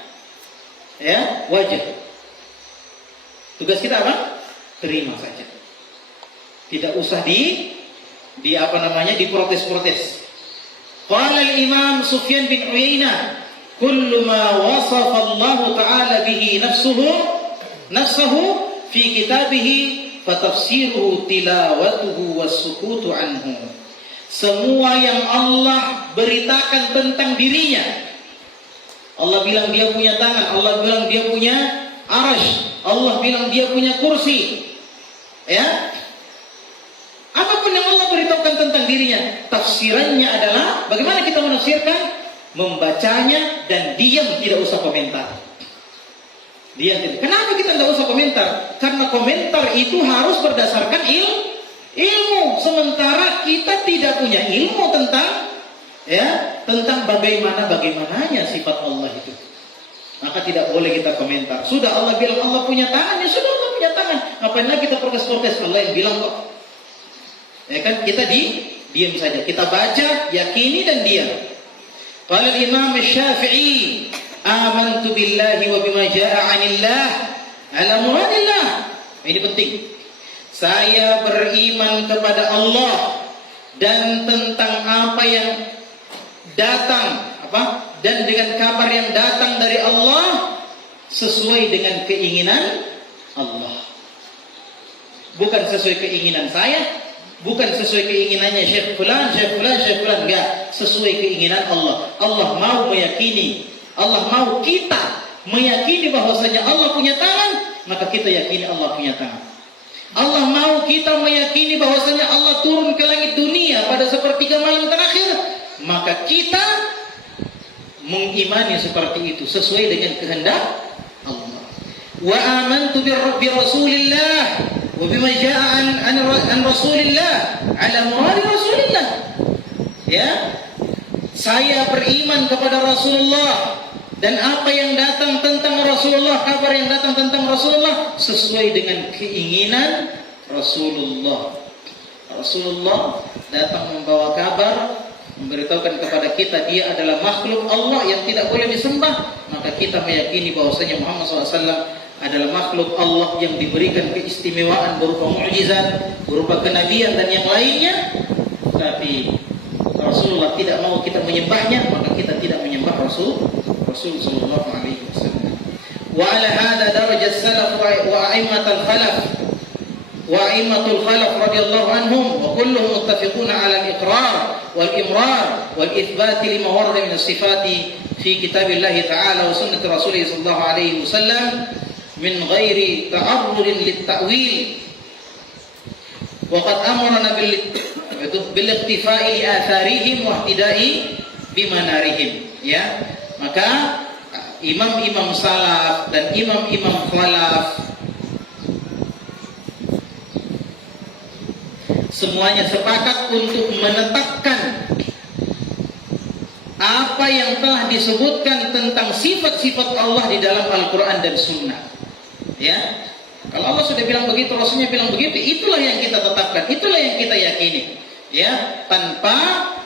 ya, wajah. Tugas kita apa? Terima saja. Tidak usah diprotes-protes. Qala al-Imam Sufyan bin Uyainah, "Kullu ma wasafa Allah Ta'ala bihi nafsuhu fi kitabih fatafsiruhu tilawatuhu was-sukutu anhu." Semua yang Allah beritakan tentang dirinya. Allah bilang dia punya tangan, Allah bilang dia punya arasy, Allah bilang dia punya kursi. Ya. Apapun yang Allah beritahukan tentang dirinya, tafsirannya adalah bagaimana kita menafsirkan? Membacanya dan diam, tidak usah komentar. Diam. Kenapa kita tidak usah komentar? Karena komentar itu harus berdasarkan ilmu. Sementara kita tidak punya ilmu tentang bagaimananya sifat Allah itu. Maka tidak boleh kita komentar. Sudah Allah bilang Allah punya tangan, ya sudah Allah punya tangan. Ngapain lagi kita protes-protes? Allah yang bilang kok. Ya kan, kita diam saja. Kita baca, yakini dan diam. Qala Imam Syafi'i, "Amantu billahi wa bima jaa'a 'anillah 'ala muradillah." Ini penting. Saya beriman kepada Allah dan tentang apa yang datang, dan dengan kabar yang datang dari Allah sesuai dengan keinginan Allah. Bukan sesuai keinginan saya, bukan sesuai keinginannya Syekh Fulan, enggak, sesuai keinginan Allah. Allah mau kita meyakini bahwasanya Allah punya tangan, maka kita yakini Allah punya tangan. Allah mau kita meyakini bahwasanya Allah turun ke langit dunia pada sepertiga malam terakhir, maka kita mengimani seperti itu sesuai dengan kehendak Allah. Wa amantu bi Rasulillah wa bima jaa'a an Rasulillah 'ala murad Rasulillah. Ya. Saya beriman kepada Rasulullah dan apa yang datang tentang Rasulullah, kabar yang datang tentang Rasulullah sesuai dengan keinginan Rasulullah. Rasulullah datang membawa kabar, memberitahukan kepada kita dia adalah makhluk Allah yang tidak boleh disembah, maka kita meyakini bahwasanya Muhammad SAW adalah makhluk Allah yang diberikan keistimewaan berupa mukjizat, berupa kenabian dan yang lainnya. Tapi Rasulullah tidak mau kita menyembahnya, maka kita tidak menyembah Rasul sallallahu alaihi wasallam. Wa ala hada darajat salaf wa a'immatul khalaf radhiyallahu anhum wa kulluhum muttafiquna ala al-iqrar wal imrar wal ithbat lima warada min as-sifati fi kitabillah ta'ala wa sunnati rasulih sallallahu alaihi wasallam min ghairi ta'arrud lit-ta'wil. Wa qad amarna bil iktifa'i li atharihim wa ihtida'i bimanarihim. Ya, maka imam-imam salaf dan imam-imam khalaf semuanya sepakat untuk menetapkan apa yang telah disebutkan tentang sifat-sifat Allah di dalam Al-Quran dan Sunnah. Ya, kalau Allah sudah bilang begitu, Rasulnya bilang begitu, itulah yang kita tetapkan, itulah yang kita yakini. Ya, tanpa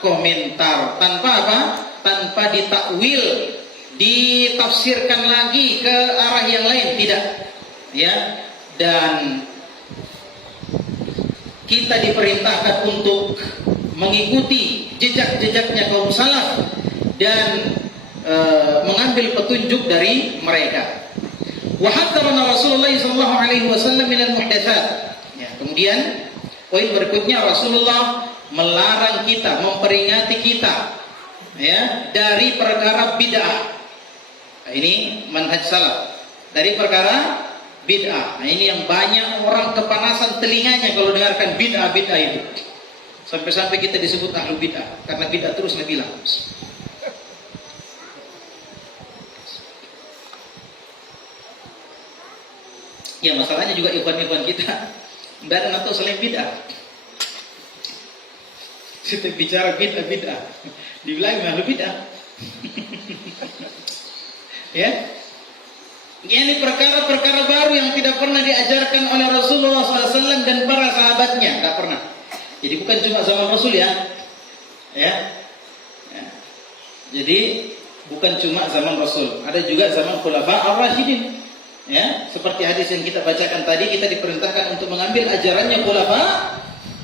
komentar, tanpa apa? Tanpa ditakwil, ditafsirkan lagi ke arah yang lain, tidak. Ya, dan kita diperintahkan untuk mengikuti jejak-jejaknya kaum salaf dan mengambil petunjuk dari mereka. Wa haddana Rasulullah sallallahu alaihi wasallam min al-muhdatsat. Ya, kemudian poin berikutnya, Rasulullah melarang kita, memperingati kita ya dari perkara bid'ah. Nah, ini manhaj salaf. Dari perkara bid'ah. Nah, ini yang banyak orang kepanasan telinganya kalau dengarkan bid'ah itu. Sampai-sampai kita disebut ahlu bid'ah karena bid'ah terus Nabi bilang. Ya, masalahnya juga ikhwan-ikhwan kita tidak ada nato selain bid'ah. Kita bicara bid'ah dibilang ahlu bid'ah. Ya. Ini perkara-perkara baru yang tidak pernah diajarkan oleh Rasulullah SAW dan para sahabatnya, tak pernah. Jadi bukan cuma zaman Rasul ya. Jadi bukan cuma zaman Rasul, ada juga zaman Khulafa ar-Rasyidin. Ya, seperti hadis yang kita bacakan tadi, kita diperintahkan untuk mengambil ajarannya Khulafa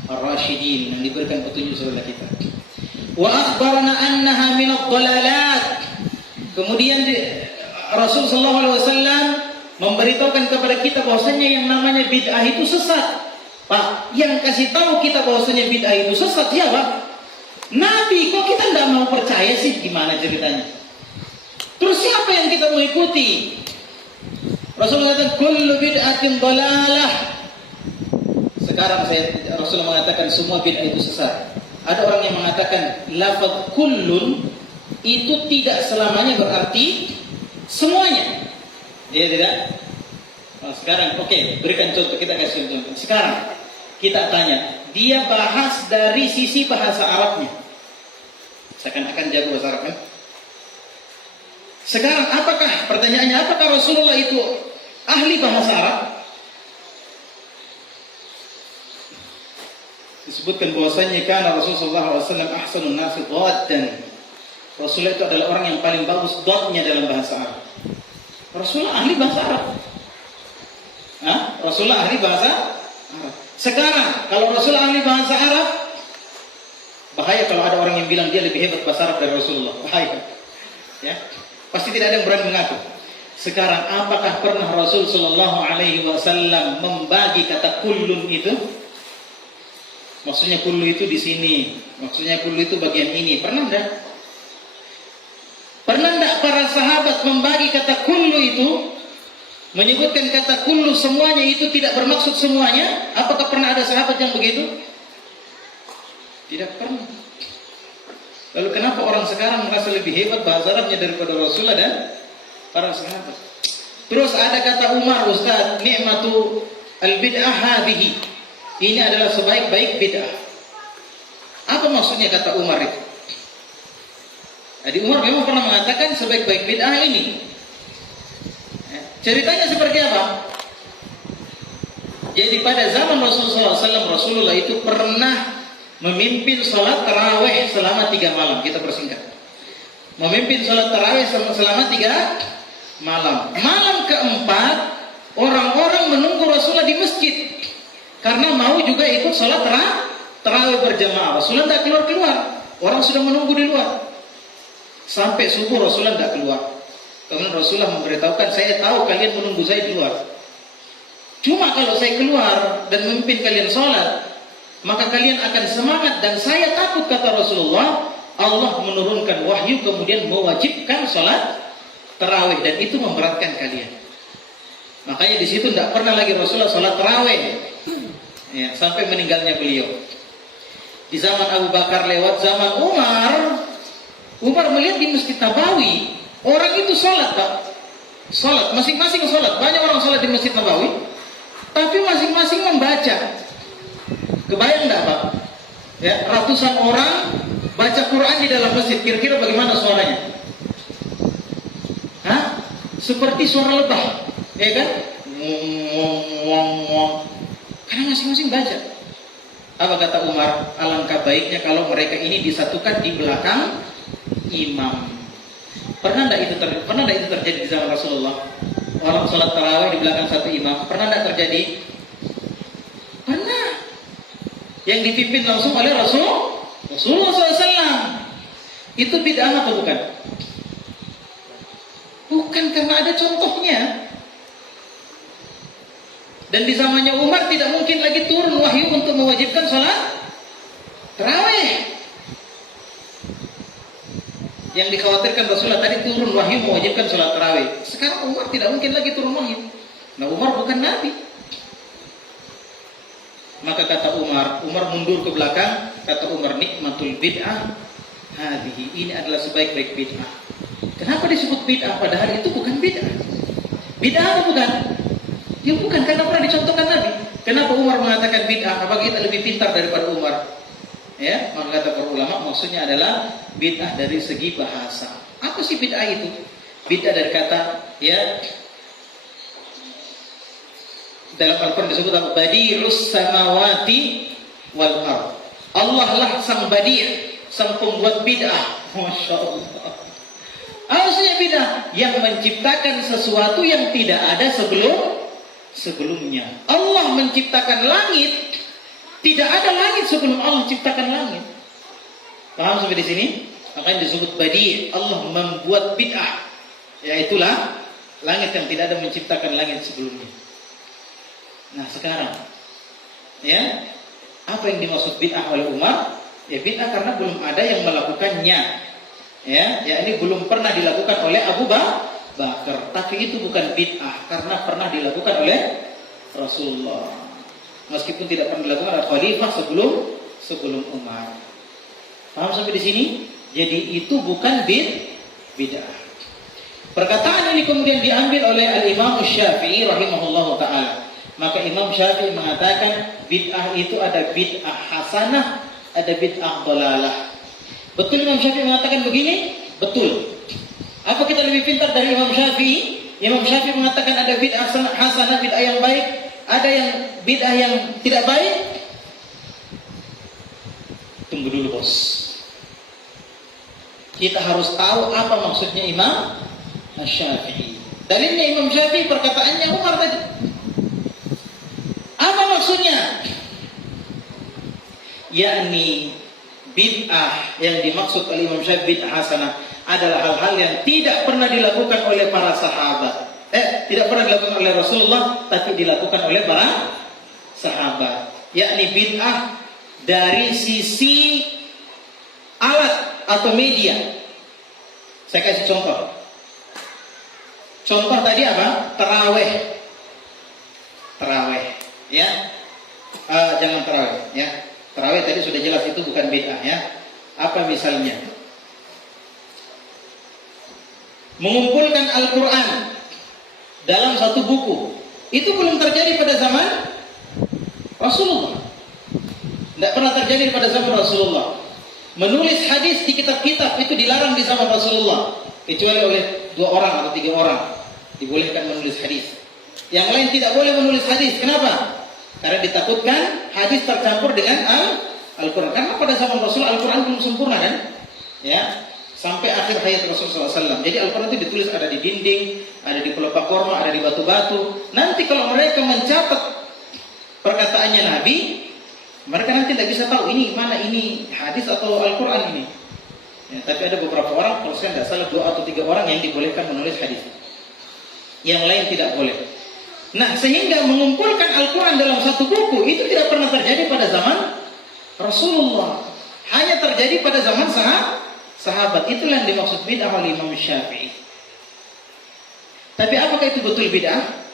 ar-Rasyidin yang diberikan petunjuk kepada kita. Wa akhbarana annaha min ad-dhalalat. Kemudian Rasul sallallahu alaihi wasallam memberitahukan kepada kita bahwasanya yang namanya bid'ah itu sesat. Pak, yang kasih tahu kita bahwasanya bid'ah itu sesat siapa? Nabi. Kok kita tidak mau percaya sih? Gimana ceritanya? Terus siapa yang kita mau ikuti? Rasul mengatakan kullu bid'atin dhalalah. Sekarang Rasul mengatakan semua bid'ah itu sesat. Ada orang yang mengatakan lafaz kullun itu tidak selamanya berarti semuanya. Iya tidak? Nah, sekarang berikan contoh, kita kasih contoh. Sekarang kita tanya, dia bahas dari sisi bahasa Arabnya. Seakan-akan jago bahasa Arab kan? Sekarang pertanyaannya apakah Rasulullah itu ahli bahasa Arab? Disebutkan bahwasanya karena Rasulullah SAW ahsanun nasi dhattan. Rasulullah itu adalah orang yang paling bagus dhatnya dalam bahasa Arab. Rasulullah ahli bahasa Arab. Rasulullah ahli bahasa Arab. Sekarang kalau Rasulullah ahli bahasa Arab, bahaya kalau ada orang yang bilang dia lebih hebat bahasa Arab dari Rasulullah. Bahaya. Ya. Pasti tidak ada yang berani mengaku. Sekarang apakah pernah Rasul sallallahu alaihi wasallam membagi kata kullun itu? Maksudnya kullu itu di sini, maksudnya kullu itu bagian ini. Pernah enggak? Pernah enggak para sahabat membagi kata kullu itu? Menyebutkan kata kullu semuanya itu tidak bermaksud semuanya? Apakah pernah ada sahabat yang begitu? Tidak pernah. Lalu kenapa orang sekarang merasa lebih hebat bahasa Arabnya daripada Rasulullah dan para sahabat? Terus ada kata Umar, Ustaz, ni'matu al-bid'ah hadhihi. Ini adalah sebaik-baik bid'ah. Apa maksudnya kata Umar itu? Jadi Umar memang pernah mengatakan sebaik-baik bid'ah ini. Ceritanya seperti apa? Jadi pada zaman Rasulullah SAW, Rasulullah itu pernah memimpin sholat tarawih selama 3 malam. Kita persingkat. Memimpin sholat tarawih selama 3 malam. Malam keempat, orang-orang menunggu Rasulullah di masjid. Karena mau juga ikut sholat tarawih berjamaah. Rasulullah tidak keluar-keluar. Orang sudah menunggu di luar. Sampai subuh Rasulullah tidak keluar. Kemudian Rasulullah memberitahukan, saya tahu kalian menunggu saya di luar. Cuma kalau saya keluar dan memimpin kalian sholat, maka kalian akan semangat. Dan saya takut, kata Rasulullah, Allah menurunkan wahyu kemudian mewajibkan sholat tarawih. Dan itu memberatkan kalian. Makanya di situ tidak pernah lagi Rasulullah sholat tarawih. Ya, sampai meninggalnya beliau. Di zaman Abu Bakar lewat zaman Umar melihat di Masjid Nabawi orang itu sholat, Pak. Sholat, masing-masing sholat. Banyak orang sholat di Masjid Nabawi, tapi masing-masing membaca. Kebayang enggak, Pak? Ya, ratusan orang baca Quran di dalam masjid. Kira-kira bagaimana suaranya? Seperti suara lebah, ya kan? Karena masing-masing baca. Apa kata Umar? Alangkah baiknya kalau mereka ini disatukan di belakang imam. Pernah tidak itu terjadi di zaman Rasulullah? orang sholat tarawih di belakang satu imam. Pernah tidak terjadi? Pernah. Yang dipimpin langsung oleh Rasulullah SAW. Itu bid'ah atau bukan? Bukan, karena ada contohnya. Dan di zamannya Umar tidak mungkin lagi turun wahyu untuk mewajibkan sholat tarawih. Yang dikhawatirkan Rasulullah tadi turun wahyu mewajibkan sholat tarawih. Sekarang Umar tidak mungkin lagi turun wahyu. Nah, Umar bukan Nabi. Maka kata Umar mundur ke belakang. Kata Umar, nikmatul bid'ah hadhihi, ini adalah sebaik-baik bid'ah. Kenapa disebut bid'ah padahal itu bukan bid'ah? Bid'ah atau bukan? Ya bukan, karena pernah dicontohkan Nabi. Kenapa Umar mengatakan bid'ah? Apakah kita lebih pintar daripada Umar? Ya, maka kata para ulama maksudnya adalah bid'ah dari segi bahasa. Apa sih bid'ah itu? Bid'ah dari kata, ya, dalam Al-Quran disebut apa? Badi'us samawati wal ardh. Allah lah sang badi', sang pembuat bid'ah. Masya Allah. Maksudnya bid'ah yang menciptakan sesuatu yang tidak ada sebelumnya. Allah menciptakan langit, tidak ada langit sebelum Allah menciptakan langit. Paham sampai di sini? Makanya disebut badi'. Allah membuat bid'ah. Yaitulah langit yang tidak ada menciptakan langit sebelumnya. Nah sekarang, ya, apa yang dimaksud bid'ah oleh Umar? Ya bid'ah karena belum ada yang melakukannya. Ya ini belum pernah dilakukan oleh Abu Bakar. Tapi itu bukan bid'ah karena pernah dilakukan oleh Rasulullah. Meskipun tidak pernah dilakukan oleh khalifah sebelum Umar. Paham sampai di sini? Jadi itu bukan bid'ah. Perkataan ini kemudian diambil oleh Al-Imam Syafi'i rahimahullahu ta'ala. Maka Imam Syafi'i mengatakan bid'ah itu ada bid'ah hasanah, ada bid'ah dhalalah. Betul Imam Syafi'i mengatakan begini? Betul. Apa kita lebih pintar dari Imam Syafi'i? Imam Syafi'i mengatakan ada bid'ah hasanah, bid'ah yang baik, ada yang bid'ah yang tidak baik. Tunggu dulu bos. Kita harus tahu apa maksudnya Imam Syafi'i. Dalilnya Imam Syafi'i perkataannya Umar tadi. Apa maksudnya? Yakni bid'ah yang dimaksud oleh Imam Syafi'i bid'ah hasanah adalah hal-hal yang tidak pernah dilakukan oleh para sahabat. Tidak pernah dilakukan oleh Rasulullah, tapi dilakukan oleh para sahabat. Yakni bid'ah dari sisi alat atau media. Saya kasih contoh. Contoh tadi apa? Tarawih. Ya. Jangan tarawih, ya. Tarawih tadi sudah jelas itu bukan bid'ah, ya. Apa misalnya? Mengumpulkan Al-Quran dalam satu buku. Itu belum terjadi pada zaman Rasulullah. Tidak pernah terjadi pada zaman Rasulullah. Menulis hadis di kitab-kitab itu dilarang di zaman Rasulullah, kecuali oleh 2 orang atau 3 orang dibolehkan menulis hadis. Yang lain tidak boleh menulis hadis. Kenapa? Karena ditakutkan hadis tercampur dengan Al-Quran. Karena pada zaman Rasul Al-Quran belum sempurna kan? Ya, sampai akhir hayat Rasulullah SAW. Jadi Al-Quran itu ditulis ada di dinding, ada di pelepah korma, ada di batu-batu. Nanti kalau mereka mencatat perkataannya Nabi, mereka nanti tidak bisa tahu ini mana ini hadis atau Al-Quran ini. Ya, tapi ada beberapa orang, kalau saya tidak salah 2 atau 3 orang yang dibolehkan menulis hadis. Yang lain tidak boleh. Nah, sehingga mengumpulkan Al-Quran dalam satu buku itu tidak pernah terjadi pada zaman Rasulullah. Hanya terjadi pada zaman sahabat. Itulah yang dimaksud bid'ah oleh Imam Syafi'i. Tapi apakah itu betul bid'ah?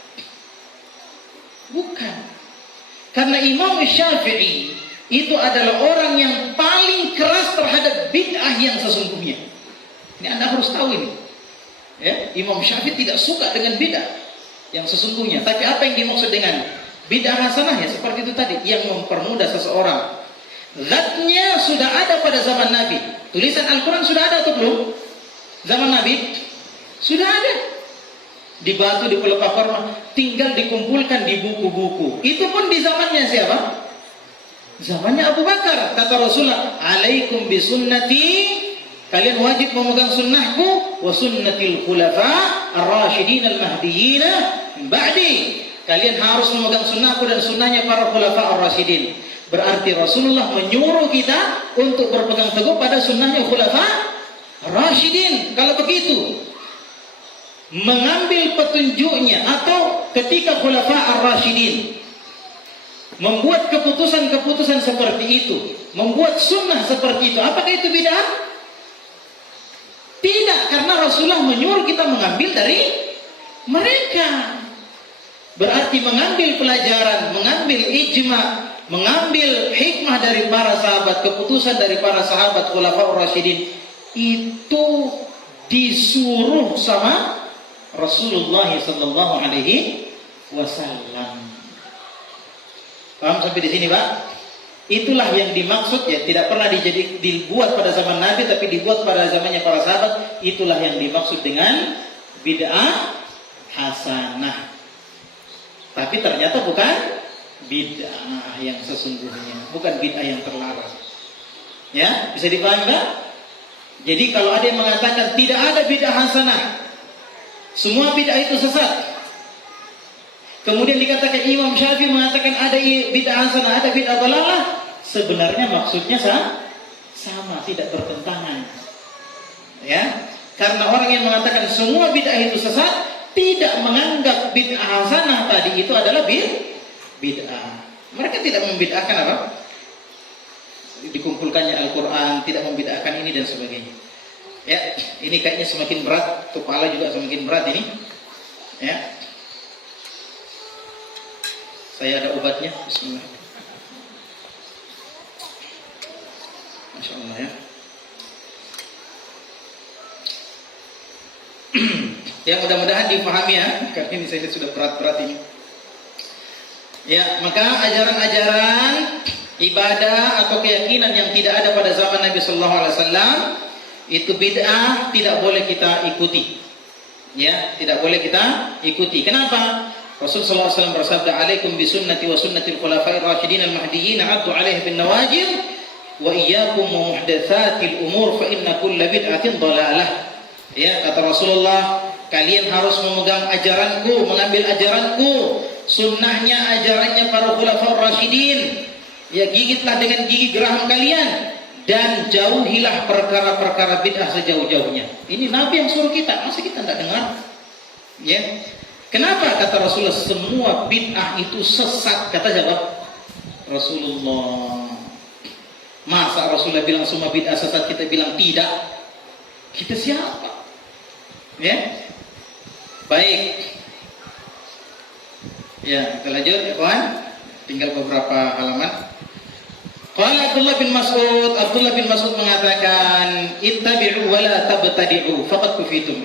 Bukan. Karena Imam Syafi'i itu adalah orang yang paling keras terhadap bid'ah yang sesungguhnya. Ini Anda harus tahu ini. Ya, Imam Syafi'i tidak suka dengan bid'ah yang sesungguhnya. Tapi apa yang dimaksud dengan bid'ah hasanah? Ya seperti itu tadi, yang mempermudah seseorang. Zatnya sudah ada pada zaman Nabi. Tulisan Al-Quran sudah ada atau belum? Zaman Nabi sudah ada. Di batu, di pelepah korma, tinggal dikumpulkan di buku-buku. Itu pun di zamannya siapa? Zamannya Abu Bakar. Kata Rasulullah, "Alaikum bisunnati." Kalian wajib memegang sunnahku wa sunnatil khulafa ar-rasyidin al-mahdiyyin ba'di. Kalian harus memegang sunnahku dan sunnahnya para khulafa ar-rasyidin. Berarti Rasulullah menyuruh kita untuk berpegang teguh pada sunnahnya khulafa ar-rasyidin. Kalau begitu, mengambil petunjuknya atau ketika khulafa ar-rasyidin membuat keputusan-keputusan seperti itu, membuat sunnah seperti itu, apakah itu bid'ah? Tidak, karena Rasulullah menyuruh kita mengambil dari mereka. Berarti mengambil pelajaran, mengambil ijma, mengambil hikmah dari para sahabat, keputusan dari para sahabat khulafaur rasyidin, itu disuruh sama Rasulullah sallallahu alaihi wasallam. Paham sampai di sini, Pak? Itulah yang dimaksud, ya, tidak pernah dibuat pada zaman Nabi tapi dibuat pada zamannya para sahabat. Itulah yang dimaksud dengan bid'ah hasanah. Tapi ternyata bukan bid'ah yang sesungguhnya, bukan bid'ah yang terlarang. Ya, bisa dipahami, Pak? Jadi kalau ada yang mengatakan tidak ada bid'ah hasanah, semua bid'ah itu sesat, kemudian dikatakan Imam Syafi'i mengatakan ada bid'ah hasanah, ada bid'ah dhalalah, sebenarnya maksudnya sama, tidak bertentangan. Ya, karena orang yang mengatakan semua bid'ah itu sesat tidak menganggap bid'ah hasanah tadi itu adalah bid'ah. Mereka tidak membid'ahkan apa? Dikumpulkannya Al-Quran, tidak membid'ahkan ini dan sebagainya. Ya, ini kayaknya semakin berat, kepala juga semakin berat ini. Ya. Saya ada obatnya. Bismillah. Masya Allah, ya. Ya, mudah-mudahan dipahami, ya. Karena ini saya sudah berat-berat ini. Ya, maka ajaran-ajaran ibadah atau keyakinan yang tidak ada pada zaman Nabi Sallallahu Alaihi Wasallam itu bid'ah, tidak boleh kita ikuti. Ya, tidak boleh kita ikuti. Kenapa? Rasul sallallahu alaihi wasallam bersabda, "Alaikum bisunnati wa sunnatil khulafa'ir rasyidin al-mahdiyyin 'addu 'alaiha bin nawajid wa iyyakum wa muhdatsatil umur fa inna kulla bid'atin dhalalah." Ya, kata Rasulullah, kalian harus memegang ajaranku, mengambil ajaranku, sunnahnya, ajarannya para khulafa'ur rasyidin. Ya, gigitlah dengan gigi geraham kalian dan jauhilah perkara-perkara bid'ah sejauh-jauhnya. Ini Nabi yang suruh kita, masa kita tidak dengar? Ya. Kenapa kata Rasulullah semua bid'ah itu sesat? Kata siapa? Rasulullah. Masa Rasulullah bilang semua bid'ah sesat, kita bilang tidak? Kita siapa? Ya. Baik. Ya, kita lanjut ya kawan. Tinggal beberapa halaman. Qala Abdullah bin Mas'ud mengatakan, "Ittabi'u wa la tabtadi'u faqad kufitum."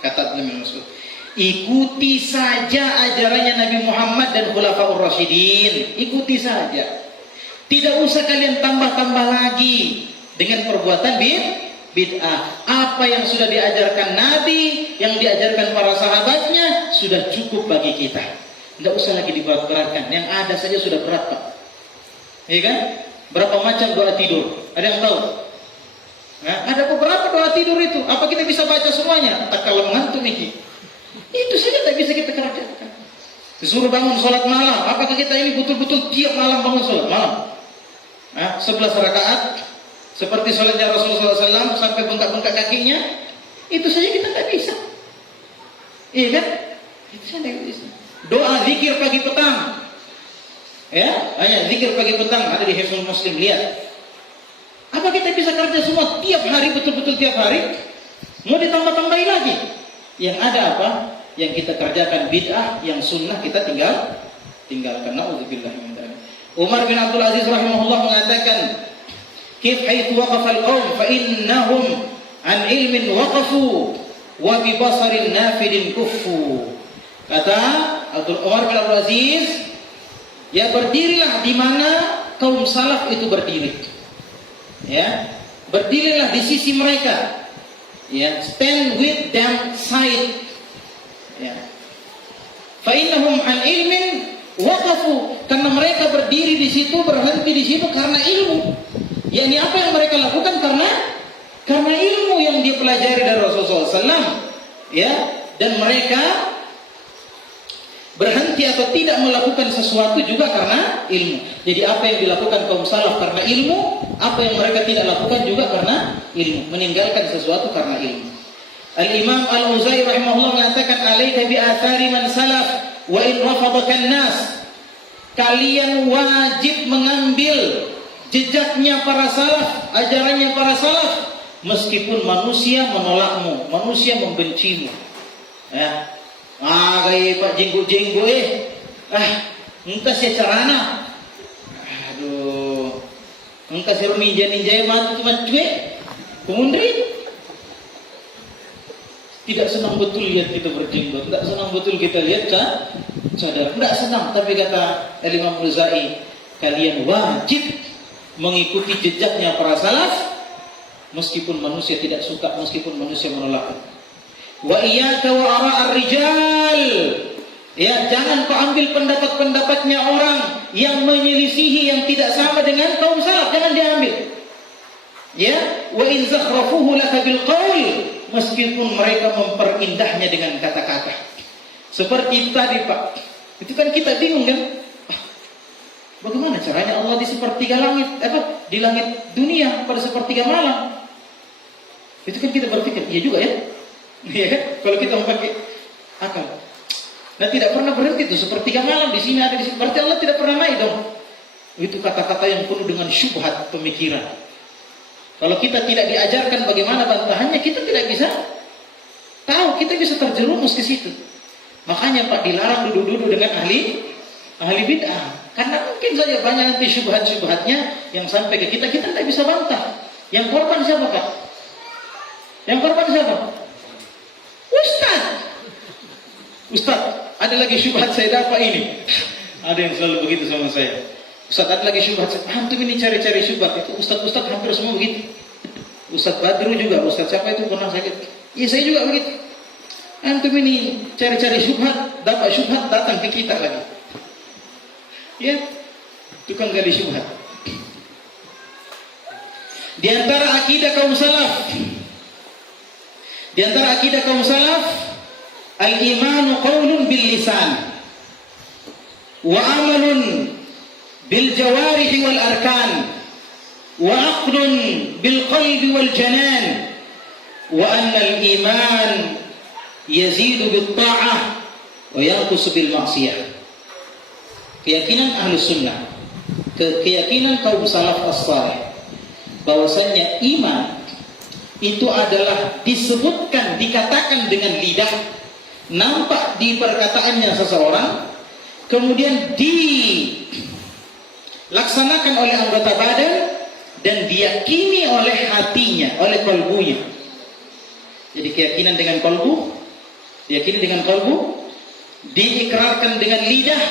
Kata Abdullah bin Mas'ud, ikuti saja ajarannya Nabi Muhammad dan Khulafaur Rasyidin. Ikuti saja. Tidak usah kalian tambah-tambah lagi dengan perbuatan bid'ah. Apa yang sudah diajarkan Nabi, yang diajarkan para sahabatnya, sudah cukup bagi kita. Tidak usah lagi diberat-beratkan. Yang ada saja sudah berat, Pak. Iya kan? Berapa macam doa tidur? Ada yang tahu? Nah, ada beberapa doa tidur itu. Apa kita bisa baca semuanya? Tak kalau mengantuk ini. Itu saja tak bisa kita kerjakan. Disuruh bangun sholat malam. Apakah kita ini betul-betul tiap malam bangun sholat malam? 11 rakaat seperti sholatnya Rasulullah SAW sampai bengkak-bengkak kakinya. Itu saja kita tak bisa. Iya kan? Itu saja tak bisa. Doa zikir pagi petang. Ya, hanya zikir pagi petang ada di Hisnul Muslim, lihat. Apa kita bisa kerja semua tiap hari, betul-betul tiap hari? Mau ditambah-tambahin lagi? Yang ada apa? Yang kita kerjakan bid'ah, yang sunnah kita tinggalkan. Na'udzubillah min dzalik. Umar bin Abdul Aziz rahimahullah mengatakan, "Kif haitsu waqafa al-qaum fa innahum an ilmin waqafu wa bi basarin nafidin kuffu." Kata Umar bin Abdul Aziz, ya berdirilah di mana kaum salaf itu berdiri. Ya, berdirilah di sisi mereka. Ya, stand with them side. Ya. Fa innahum an ilmin waqafu, karena mereka berdiri di situ, berhenti di situ karena ilmu. Yani apa yang mereka lakukan karena ilmu yang dia pelajari dari Rasulullah SAW. Ya, Dan mereka berhenti atau tidak melakukan sesuatu juga karena ilmu. Jadi apa yang dilakukan kaum salaf karena ilmu, apa yang mereka tidak lakukan juga karena ilmu. Meninggalkan sesuatu karena ilmu. Al-Imam Al-Auza'i rahimahullah mengatakan, "Alaika bi athari man salaf wa in rafadaka an-nas." Kalian wajib mengambil jejaknya para salaf, ajarannya para salaf, meskipun manusia menolakmu, manusia membencimu. Ya. Gaya Pak jenggo-jenggo engkau si carana. Aduh. Engkau si ninja-ninja mati cuma cuek. Kemudian tidak senang betul lihat kita berjenggot, tidak senang betul kita lihat cadar, tidak senang. Tapi kata Imam Al-Auza'i, kalian wajib mengikuti jejaknya para salaf, meskipun manusia tidak suka, meskipun manusia menolak. Wa iyyaka wa ara'ar rijal. Ya, jangan kau ambil pendapat-pendapatnya orang yang menyelisihi, yang tidak sama dengan kaum salaf, jangan diambil. Ya, wa in zakhrafuhu laka bil qaul, meskipun mereka memperindahnya dengan kata-kata. Seperti tadi Pak, itu kan kita bingung kan? Bagaimana caranya Allah di sepertiga langit, di langit dunia pada sepertiga malam? Itu kan kita berpikir, iya juga ya. Iya kan? Kalau kita memakai akal. Nah, tidak pernah berhenti itu sepertiga malam di sini ada di sini. Berarti Allah tidak pernah naik dong. Itu kata-kata yang penuh dengan syubhat pemikiran. Kalau kita tidak diajarkan bagaimana bantahannya, kita tidak bisa tahu, kita bisa terjerumus ke situ. Makanya Pak dilarang duduk-duduk dengan ahli bid'ah. Karena mungkin saja banyak nanti syubhat-syubhatnya yang sampai ke kita tidak bisa bantah. Yang korban siapa Pak? Yang korban siapa? Ustaz, ada lagi syubhat saya dapat ini. Ada yang selalu begitu sama saya. Ustaz, ada lagi syubhat. Antum ini cari-cari syubhat. Itu Ustaz hampir semua begitu. Ustaz Badru juga. Ustaz siapa itu pernah sakit? Iya, saya juga begitu. Antum ini cari-cari syubhat, dapat syubhat, datang ke kita lagi. Ya, tukang gali syubhat. Di antara akidah kaum salaf, al-imanu qaulun bil lisan wa amalun bil jawarihi wal arkan wa aqdun bil qalbi wal janan wa anna al-iman yazidu bil ta'ah wa yanqusu bil ma'siyah. Keyakinan Ahlus Sunnah, keyakinan kaum salaf as-salih, bahwasanya iman itu adalah disebutkan, dikatakan dengan lidah, nampak di perkataannya seseorang, kemudian dilaksanakan oleh anggota badan dan diyakini oleh hatinya, oleh kalbunya. Jadi keyakinan dengan kalbu, diikrarkan dengan lidah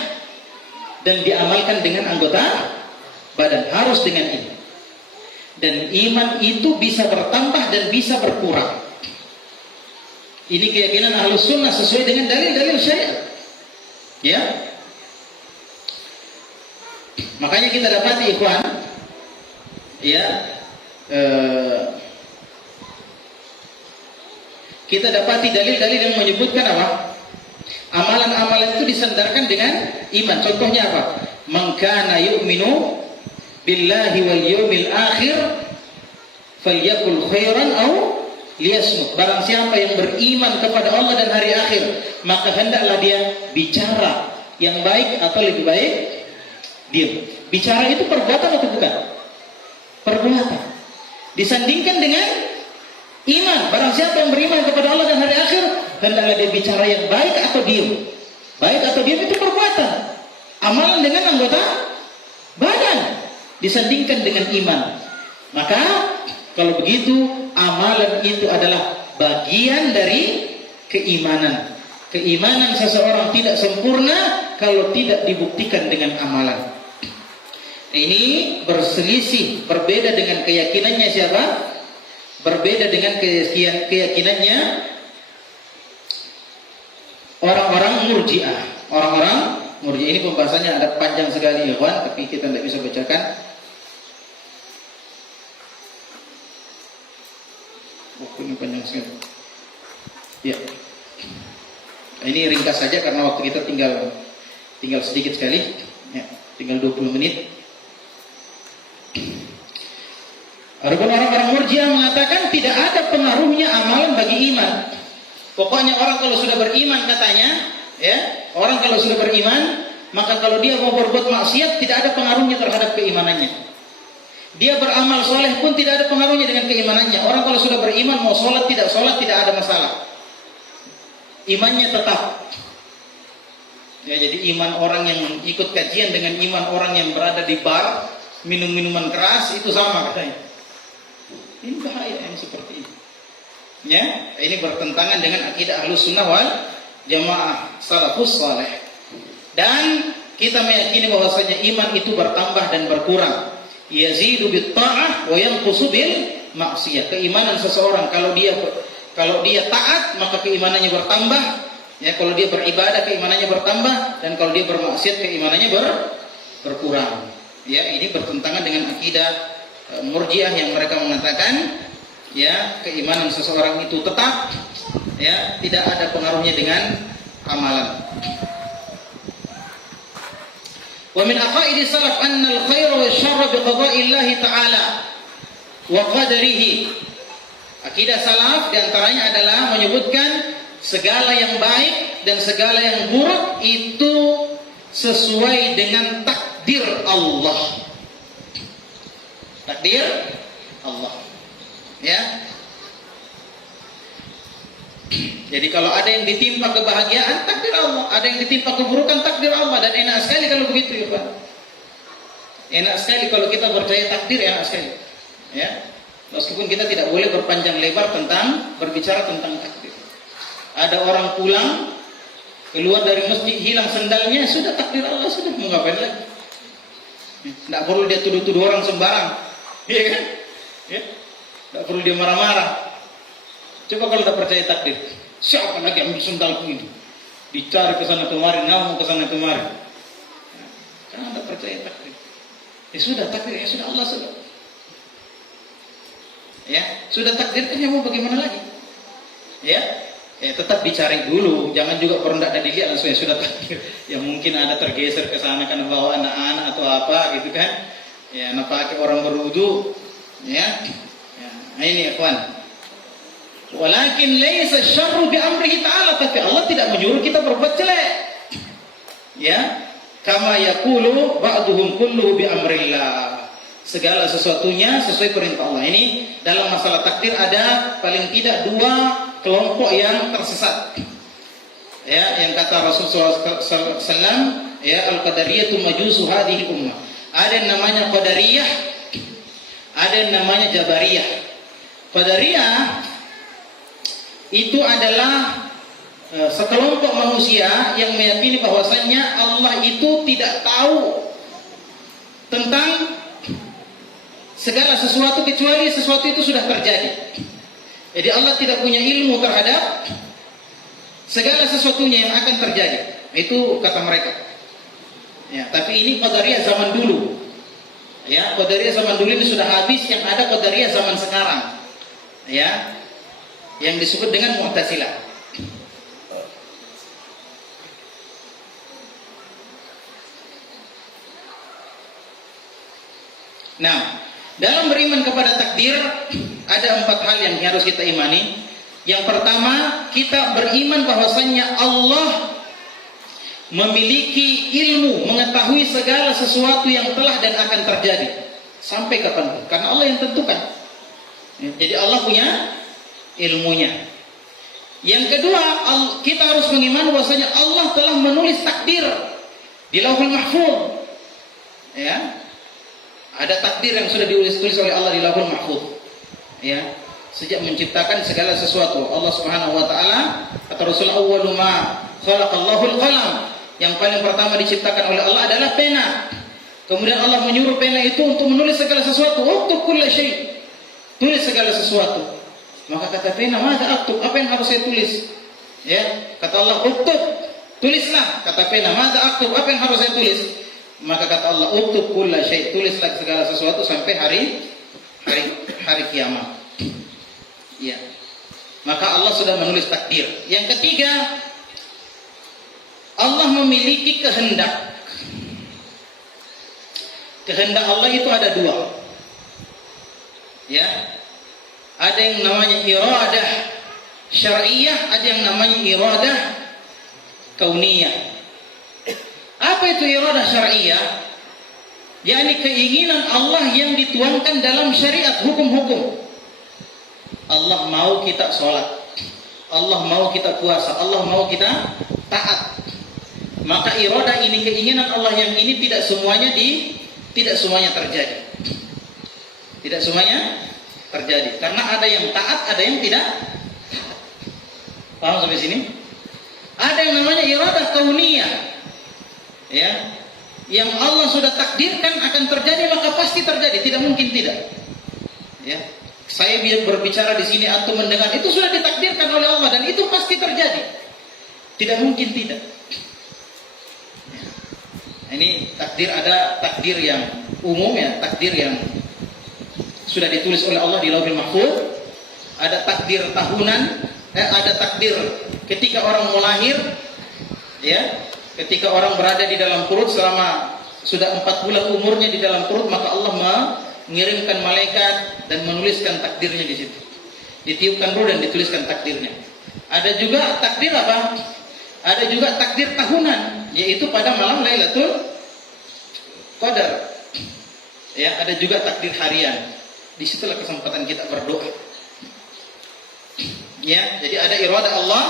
dan diamalkan dengan anggota badan, harus dengan ini. Dan iman itu bisa bertambah dan bisa berkurang. Ini keyakinan Ahlus Sunnah sesuai dengan dalil-dalil syariat. Ya. Makanya kita dapati ikhwan, ya, kita dapati dalil-dalil yang menyebutkan apa? Amalan-amalan itu disandarkan dengan iman. Contohnya apa? Man kana yu'minu billahi wal yawmil akhir falyakul khairan aw liyasmut. Barang siapa yang beriman kepada Allah dan hari akhir, maka hendaklah dia bicara yang baik atau lebih baik diam. Bicara itu perbuatan atau bukan? Perbuatan. Disandingkan dengan iman. Barang siapa yang beriman kepada Allah dan hari akhir, hendaklah dia bicara yang baik atau diam. Baik atau diam itu perbuatan. Amalan dengan anggota badan disandingkan dengan iman. Maka kalau begitu, amalan itu adalah bagian dari keimanan. Keimanan seseorang tidak sempurna kalau tidak dibuktikan dengan amalan. Ini berselisih, berbeda dengan keyakinannya siapa? Berbeda dengan keyakinannya orang-orang Murji'ah. Orang-orang Murji'ah ini pembahasannya ada panjang sekali ya kawan, tapi kita tidak bisa bacakan. Ini panjang sekali. Ya. Ini ringkas saja karena waktu kita tinggal sedikit sekali, ya, tinggal 20 menit. Adapun orang-orang Murji'ah mengatakan tidak ada pengaruhnya amalan bagi iman. Pokoknya orang kalau sudah beriman katanya, ya, orang kalau sudah beriman, maka kalau dia mau berbuat maksiat tidak ada pengaruhnya terhadap keimanannya. Dia beramal soleh pun tidak ada pengaruhnya dengan keimanannya. Orang kalau sudah beriman mau sholat tidak ada masalah. Imannya tetap. Ya, jadi iman orang yang ikut kajian dengan iman orang yang berada di bar minum minuman keras itu sama katanya. Ini bahaya yang seperti ini. Ya, ini bertentangan dengan akidah Ahlus Sunnah wal Jamaah salafus saleh. Dan kita meyakini bahwasanya iman itu bertambah dan berkurang. Yazidu bit ta'ah wa yanqusu bil maksiyah. Keimanan seseorang kalau dia taat maka keimanannya bertambah, ya, kalau dia beribadah keimanannya bertambah, dan kalau dia bermaksiat keimanannya berkurang. Ya, ini bertentangan dengan akidah Murji'ah yang mereka mengatakan, ya, keimanan seseorang itu tetap, ya, tidak ada pengaruhnya dengan amalan. Wa min aqaidi salaf anna al-khaira wa syarra bi qada'illahi ta'ala wa qadarihi. Akidah salaf diantaranya adalah menyebutkan segala yang baik dan segala yang buruk itu sesuai dengan takdir Allah. Takdir Allah. Ya. Jadi kalau ada yang ditimpa kebahagiaan, takdir Allah. Ada yang ditimpa keburukan, takdir Allah. Dan enak sekali kalau begitu, ya Pak. Enak sekali kalau kita percaya takdir, enak sekali. Ya. Meskipun kita tidak boleh berpanjang lebar berbicara tentang takdir. Ada orang pulang, keluar dari masjid, hilang sendalnya, sudah takdir Allah, sudah, mau ngapain lagi? Tidak perlu dia tuduh-tuduh orang sembarang, iya kan? Ya? Tidak perlu dia marah-marah. Coba kalau tidak percaya takdir, siapa lagi ambil sendalku ini? Dicari ke sana kemari, ngamuk ke sana kemari. Karena tidak percaya takdir. Ya sudah takdir, ya sudah, Allah sudah. Ya, sudah takdirkan, ya mau bagaimana lagi? Ya, tetap dicari dulu, jangan juga kalau tidak ada dilihat langsung ya sudah takdir. Ya mungkin ada tergeser ke sana karena bawa anak-anak atau apa gitu kan? Ya, nak pakai orang berwudu, ya. Nah ini ikhwan. Walakin laisa syarru bi amrihi ta'ala, tapi Allah tidak menyuruh kita berbuat jelek. Ya, kama yaqulu ba'duhum kulluhu bi amrillah. Segala sesuatunya sesuai perintah Allah. Ini dalam masalah takdir ada paling tidak dua kelompok yang tersesat. Ya, yang kata Rasulullah SAW, ya, al-qadariyatu majusu hadhihi ummah. Ada yang namanya qadariyah, ada yang namanya jabariyah. Qadariyah itu adalah sekelompok manusia yang meyakini bahwasannya Allah itu tidak tahu tentang segala sesuatu kecuali sesuatu itu sudah terjadi. Jadi Allah tidak punya ilmu terhadap segala sesuatunya yang akan terjadi. Itu kata mereka. Ya, tapi ini qadariyah zaman dulu. Ya, qadariyah zaman dulu ini sudah habis, yang ada qadariyah zaman sekarang. Ya. Yang disebut dengan Mu'tazilah. Nah, dalam beriman kepada takdir ada 4 hal yang harus kita imani. Yang pertama, kita beriman bahwasannya Allah memiliki ilmu, mengetahui segala sesuatu yang telah dan akan terjadi sampai kapanpun, karena Allah yang tentukan. Jadi Allah punya ilmunya. Yang kedua, kita harus mengimani bahwasanya Allah telah menulis takdir di Lauhul Mahfuz. Ya. Ada takdir yang sudah ditulis oleh Allah di Lauhul Mahfuz. Ya, sejak menciptakan segala sesuatu. Allah Subhanahu wa taala, kata Rasulullah, awwalu ma khalaqallahu al-qalam. Yang paling pertama diciptakan oleh Allah adalah pena. Kemudian Allah menyuruh pena itu untuk menulis segala sesuatu. Uktub kulla syai'. Tulis segala sesuatu. Maka kata pena, "Madza aktub?" Apa yang harus saya tulis? Ya, kata Allah, "Uktub." Tulislah. Kata pena, "Madza aktub?" Apa yang harus saya tulis? Maka kata Allah, "Uktub kulla syai'." Tulislah segala sesuatu sampai hari kiamat. Ya. Maka Allah sudah menulis takdir. Yang ketiga, memiliki kehendak. Kehendak Allah itu ada dua. Ya. Ada yang namanya iradah syar'iyah, ada yang namanya iradah kauniyah. Apa itu iradah syar'iyah? yakni keinginan Allah yang dituangkan dalam syariat hukum-hukum. Allah mau kita sholat, Allah mau kita puasa, Allah mau kita taat. Maka iradah ini, keinginan Allah yang ini tidak semuanya terjadi. Tidak semuanya terjadi. Karena ada yang taat, ada yang tidak. Paham sampai sini? Ada yang namanya iradah kauniyah. Ya. Yang Allah sudah takdirkan akan terjadi, maka pasti terjadi, tidak mungkin tidak. Ya. Saya berbicara di sini, antum mendengar, itu sudah ditakdirkan oleh Allah dan itu pasti terjadi. Tidak mungkin tidak. Ya. Ini takdir, ada takdir yang umum ya, takdir yang sudah ditulis oleh Allah di Lauhul Mahfuz. Ada takdir tahunan, ada takdir ketika orang mau lahir, ya. Ketika orang berada di dalam perut selama sudah 4 bulan umurnya di dalam perut, maka Allah mengirimkan malaikat dan menuliskan takdirnya di situ. Ditiupkan ruh dan dituliskan takdirnya. Ada juga takdir apa? Ada juga takdir tahunan, yaitu pada malam Lailatul Qadar. Ya, ada juga takdir harian. Disitulah kesempatan kita berdoa. Ya, jadi ada iradah Allah.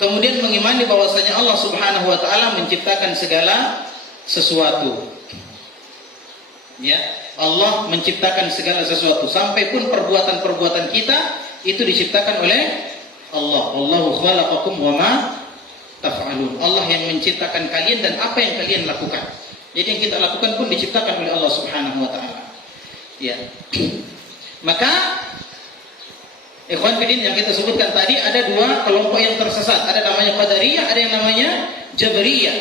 Kemudian mengimani bahwasanya Allah Subhanahu wa taala menciptakan segala sesuatu. Ya, Allah menciptakan segala sesuatu, sampai pun perbuatan-perbuatan kita itu diciptakan oleh Allah. Wallahu khalaqakum wa ma taf'alun. Allah yang menciptakan kalian dan apa yang kalian lakukan. Jadi yang kita lakukan pun diciptakan oleh Allah Subhanahu wa taala. Ya. Maka ikhwan fillah yang kita sebutkan tadi, ada dua kelompok yang tersesat. Ada namanya Qadariyah, ada yang namanya Jabariyah.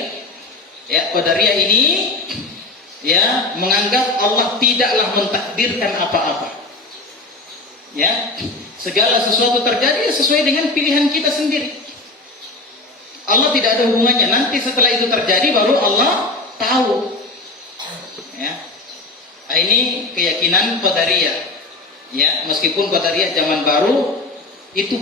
Ya, Qadariyah ini ya menganggap Allah tidaklah mentakdirkan apa-apa. Ya, segala sesuatu terjadi sesuai dengan pilihan kita sendiri. Allah tidak ada hubungannya. Nanti setelah itu terjadi baru Allah tahu. Ya. Nah, ini keyakinan Qadariyah. Ya, meskipun Qadariyah zaman baru itu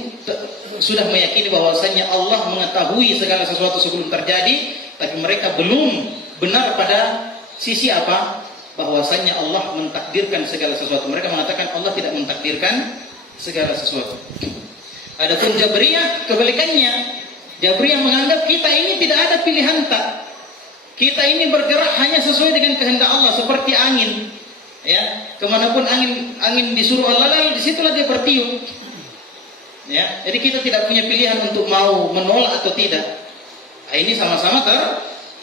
sudah meyakini bahwasanya Allah mengetahui segala sesuatu sebelum terjadi, tapi mereka belum benar pada sisi apa? Bahwasanya Allah mentakdirkan segala sesuatu. Mereka mengatakan Allah tidak mentakdirkan segala sesuatu. Adapun Jabriyah kebalikannya. Jabriyah menganggap kita ini tidak ada pilihan tak. Kita ini bergerak hanya sesuai dengan kehendak Allah, seperti angin. Ya, kemanapun angin disuruh Allah, lalu disitulah dia bertiup. Ya, jadi kita tidak punya pilihan untuk mau menolak atau tidak. Nah, ini sama-sama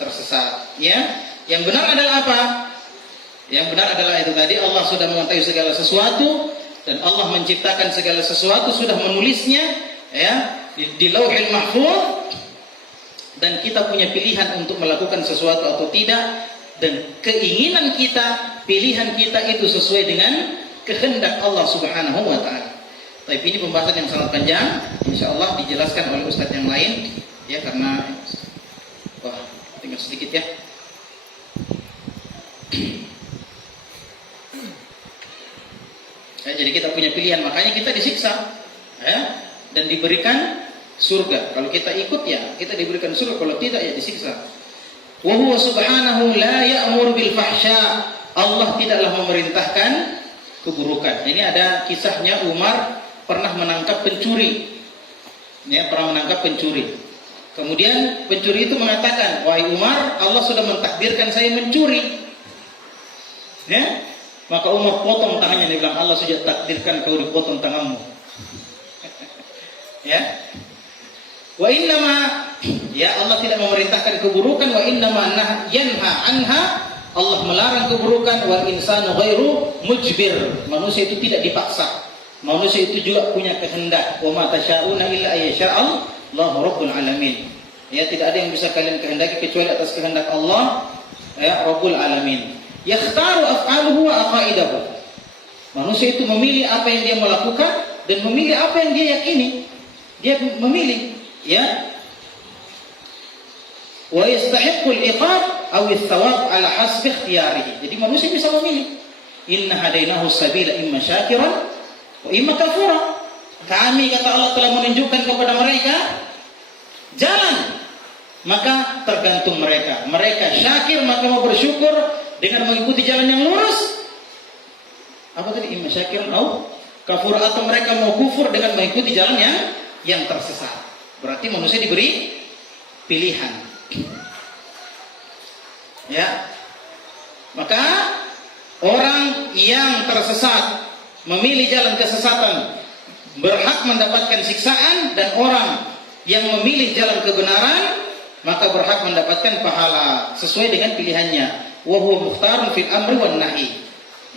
tersesat. Ya, yang benar adalah apa? Yang benar adalah itu tadi, Allah sudah mengetahui segala sesuatu dan Allah menciptakan segala sesuatu, sudah menulisnya, ya, di Lauhul Mahfuz, dan kita punya pilihan untuk melakukan sesuatu atau tidak. Dan keinginan kita, pilihan kita itu sesuai dengan kehendak Allah Subhanahu wa taala. Tapi ini pembahasan yang sangat panjang, insyaallah dijelaskan oleh ustaz yang lain ya, karena tinggal sedikit ya. Ya, jadi kita punya pilihan, makanya kita disiksa ya, dan diberikan surga. Kalau kita ikut ya kita diberikan surga, kalau tidak ya disiksa. Wa huwa subhanahu la ya'mur bil fahsya. Allah tidaklah memerintahkan keburukan. Ini ada kisahnya, Umar pernah menangkap pencuri. Ya, pernah menangkap pencuri. Kemudian pencuri itu mengatakan, "Wahai Umar, Allah sudah mentakdirkan saya mencuri." Ya? Maka Umar potong tangannya, dia bilang, "Allah sudah takdirkan kau dipotong tanganmu." Ya. Wa innama, ya, Allah tidak memerintahkan keburukan. Wa innama yanha anha, Allah melarang keburukan. Wal insanu ghairu mujbir, manusia itu tidak dipaksa. Manusia itu juga punya kehendak. Wa ma tasyauna illa ayyasha'allahu rabbul alamin. Ya, tidak ada yang bisa kalian kehendaki kecuali atas kehendak Allah, ya, Rabbul alamin. Yakhtaru af'aluhu wa aqaidahu. Manusia itu memilih apa yang dia mau lakukan dan memilih apa yang dia yakini. Dia memilih. Ya, wa yastahiqqul iqab aw ats-tsawab ala hasbi ikhtiyarihi. Jadi manusia bisa memilih. Inna hadainahu sabila imma syakiran wa imma kafura. Kami, kata Allah, telah menunjukkan kepada mereka jalan, maka tergantung mereka. Mereka syakir maka mau bersyukur dengan mengikuti jalan yang lurus. Apa tadi? Imma syakiran atau kafur, atau mereka mau kufur dengan mengikuti jalan yang tersesat. Berarti manusia diberi pilihan. Ya. Maka orang yang tersesat memilih jalan kesesatan berhak mendapatkan siksaan, dan orang yang memilih jalan kebenaran maka berhak mendapatkan pahala sesuai dengan pilihannya. Wa huwa mukhtarun fil amri wan nahi.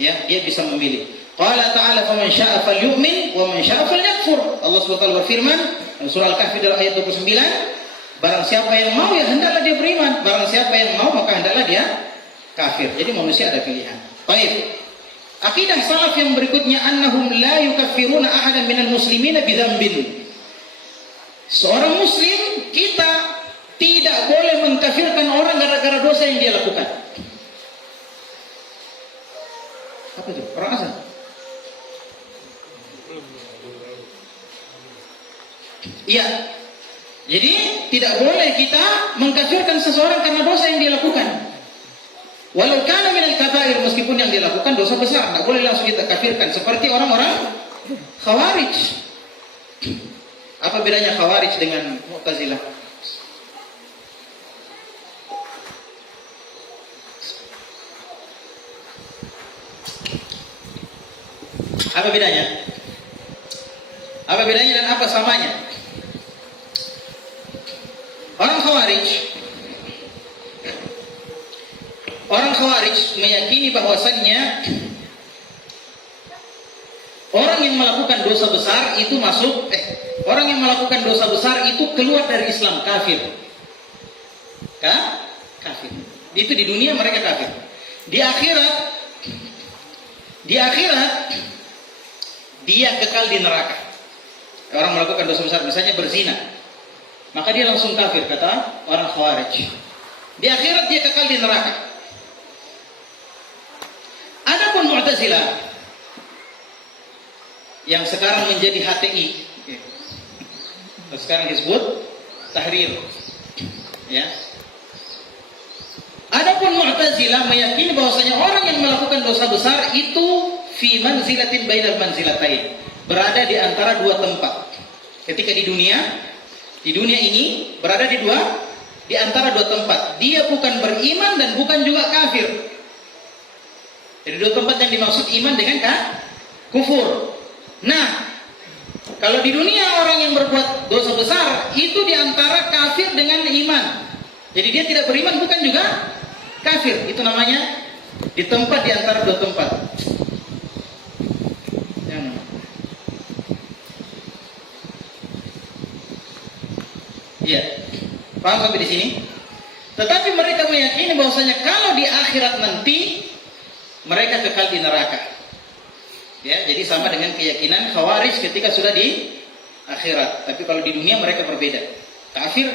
Ya, dia bisa memilih. Qala ta'ala faman syaa'a falyu'min wa man syaa'a falyakfur. Allah Subhanahu wa taala berfirman dalam surah Al-Kahfi dalam ayat 29, barang siapa yang mau ya hendaklah dia beriman, barang siapa yang mau maka hendaklah dia kafir. Jadi manusia ada pilihan. Baik. Akidah salaf yang berikutnya, annahum la yukaffiruna ahadan minal muslimina bidzambin. Seorang muslim, kita tidak boleh mengkafirkan orang gara-gara dosa yang dia lakukan. Apa itu? Orang asal. Iya. Jadi tidak boleh kita mengkafirkan seseorang karena dosa yang dia lakukan. Walau kana minal kabair, meskipun yang dia lakukan dosa besar, tidak boleh langsung kita kafirkan. Seperti orang-orang Khawarij. Apa bedanya Khawarij dengan Mu'tazilah? Apa bedanya? Apa bedanya dan apa samanya? Orang Khawarij meyakini bahwasannya orang yang melakukan dosa besar itu orang yang melakukan dosa besar itu keluar dari Islam, kafir. Kafir. Itu di dunia mereka kafir. Di akhirat dia kekal di neraka. Orang melakukan dosa besar, misalnya berzina, maka dia langsung kafir, kata orang Khawarij. Di akhirat dia kekal di neraka. Adapun Mu'tazilah yang sekarang menjadi HTI, sekarang disebut Tahrir, ya. Adapun Mu'tazilah meyakini bahwasanya orang yang melakukan dosa besar itu fi manzilatin bainal manzilatain, berada di antara dua tempat. Ketika di dunia ini berada di antara dua tempat. Dia bukan beriman dan bukan juga kafir. Jadi dua tempat yang dimaksud iman dengan kufur. Nah, kalau di dunia orang yang berbuat dosa besar itu di antara kafir dengan iman. Jadi dia tidak beriman bukan juga kafir. Itu namanya di tempat di antara dua tempat. Iya. Paham sampai di sini? Tetapi mereka meyakini bahwasanya kalau di akhirat nanti mereka kekal di neraka. Ya, jadi sama dengan keyakinan Khawarij ketika sudah di akhirat. Tapi kalau di dunia mereka berbeda. Kafir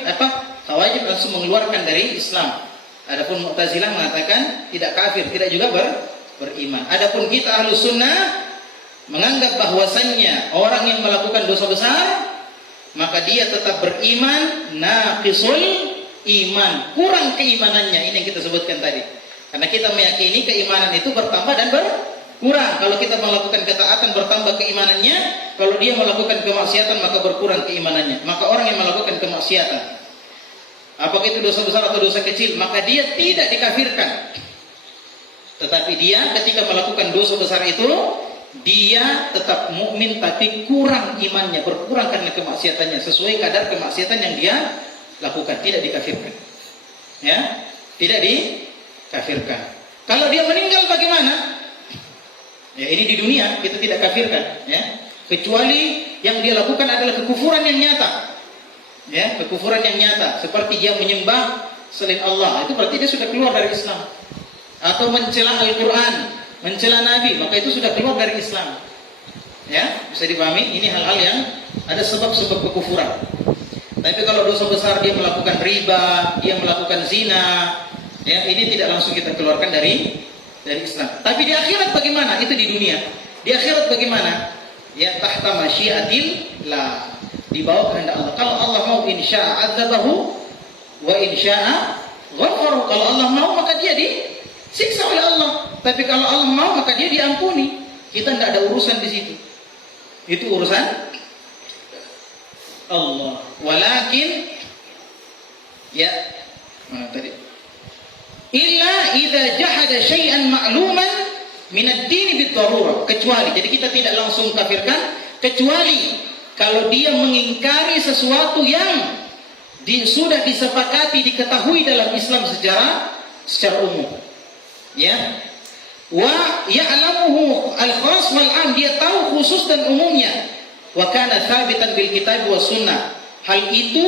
Khawarij langsung mengeluarkan dari Islam. Adapun Mu'tazilah mengatakan tidak kafir, tidak juga beriman. Adapun kita Ahlus Sunnah menganggap bahwasannya orang yang melakukan dosa besar maka dia tetap beriman, naqisul iman, kurang keimanannya. Ini yang kita sebutkan tadi. Karena kita meyakini keimanan itu bertambah dan berkurang. Kalau kita melakukan ketaatan bertambah keimanannya, kalau dia melakukan kemaksiatan maka berkurang keimanannya. Maka orang yang melakukan kemaksiatan, apakah itu dosa besar atau dosa kecil, maka dia tidak dikafirkan. Tetapi dia ketika melakukan dosa besar itu, dia tetap mukmin tapi kurang imannya, berkurang karena kemaksiatannya, sesuai kadar kemaksiatan yang dia lakukan, tidak dikafirkan. Ya, tidak dikafirkan. Kalau dia meninggal bagaimana? Ya, ini di dunia kita tidak kafirkan, ya. Kecuali yang dia lakukan adalah kekufuran yang nyata. Ya, kekufuran yang nyata, seperti dia menyembah selain Allah, itu berarti dia sudah keluar dari Islam. Atau mencela Al-Qur'an, mencela Nabi, maka itu sudah keluar dari Islam. Ya, bisa dipahami, ini hal-hal yang ada sebab-sebab kekufuran. Tapi kalau dosa besar dia melakukan riba, dia melakukan zina, ya ini tidak langsung kita keluarkan dari Islam. Tapi di akhirat bagaimana? Itu di dunia. Di akhirat bagaimana? Ya tahta masyiatil la, di bawah kehendak Allah. Kalau Allah mau insya'a adzabahu wa insya'a ghafara. Kalau Allah mau maka dia disiksa oleh Allah. Tapi kalau Allah mau maka dia diampuni. Kita tidak ada urusan di situ. Itu urusan Allah. Walakin ya mana tadi? Illa idza jahada syai'an ma'luman min ad-din bid-darurah. Kecuali, jadi kita tidak langsung kafirkan kecuali kalau dia mengingkari sesuatu yang sudah disepakati diketahui dalam Islam secara umum. Ya. Wa ya'lamuhu al-khas wal 'am, dia tahu khusus dan umumnya. Wa kana tsabitan bil kitab was sunnah. Hal itu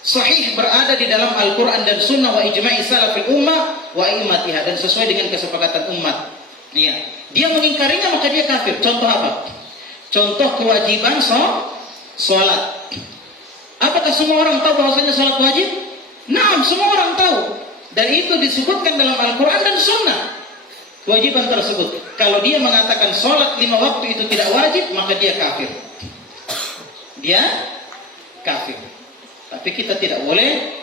sahih berada di dalam Al-Quran dan Sunnah wa ijma'i salafil ummah wa immatiha, dan sesuai dengan kesepakatan umat. Iya. Dia mengingkarinya maka dia kafir. Contoh apa? Contoh kewajiban sholat. Apakah semua orang tahu bahwasanya sholat wajib? Naam, semua orang tahu. Dan itu disebutkan dalam Al-Quran dan Sunnah. Kewajiban tersebut. Kalau dia mengatakan sholat 5 waktu itu tidak wajib, maka dia kafir. Dia kafir. Tapi kita tidak boleh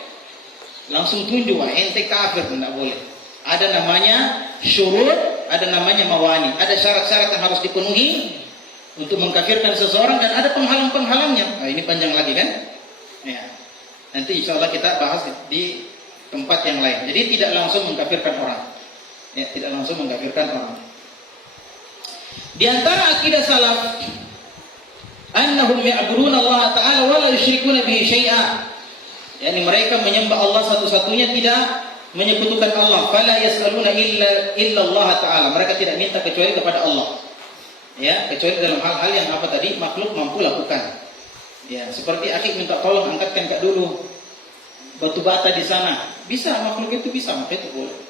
langsung tunjuk, ente kafir, tidak boleh. Ada namanya syurut, ada namanya mawani. Ada syarat-syarat yang harus dipenuhi untuk mengkafirkan seseorang, dan ada penghalang-penghalangnya. Nah, ini panjang lagi kan? Ya. Nanti insya Allah kita bahas di tempat yang lain. Jadi tidak langsung mengkafirkan orang. Ya, tidak langsung mengkafirkan orang. Di antara akidah salaf, annahum ya'buduna Allah Ta'ala wa la yusyrikuna bihi syai'a. Yani mereka menyembah Allah satu-satunya, tidak menyekutukan Allah. Fala yas'aluna illa Allah Ta'ala. Mereka tidak minta kecuali kepada Allah. Ya, kecuali dalam hal-hal yang apa tadi makhluk mampu lakukan. Ya, seperti akik minta tolong angkatkan Kak dulu batu bata di sana. Bisa, makhluk itu bisa, maka itu boleh.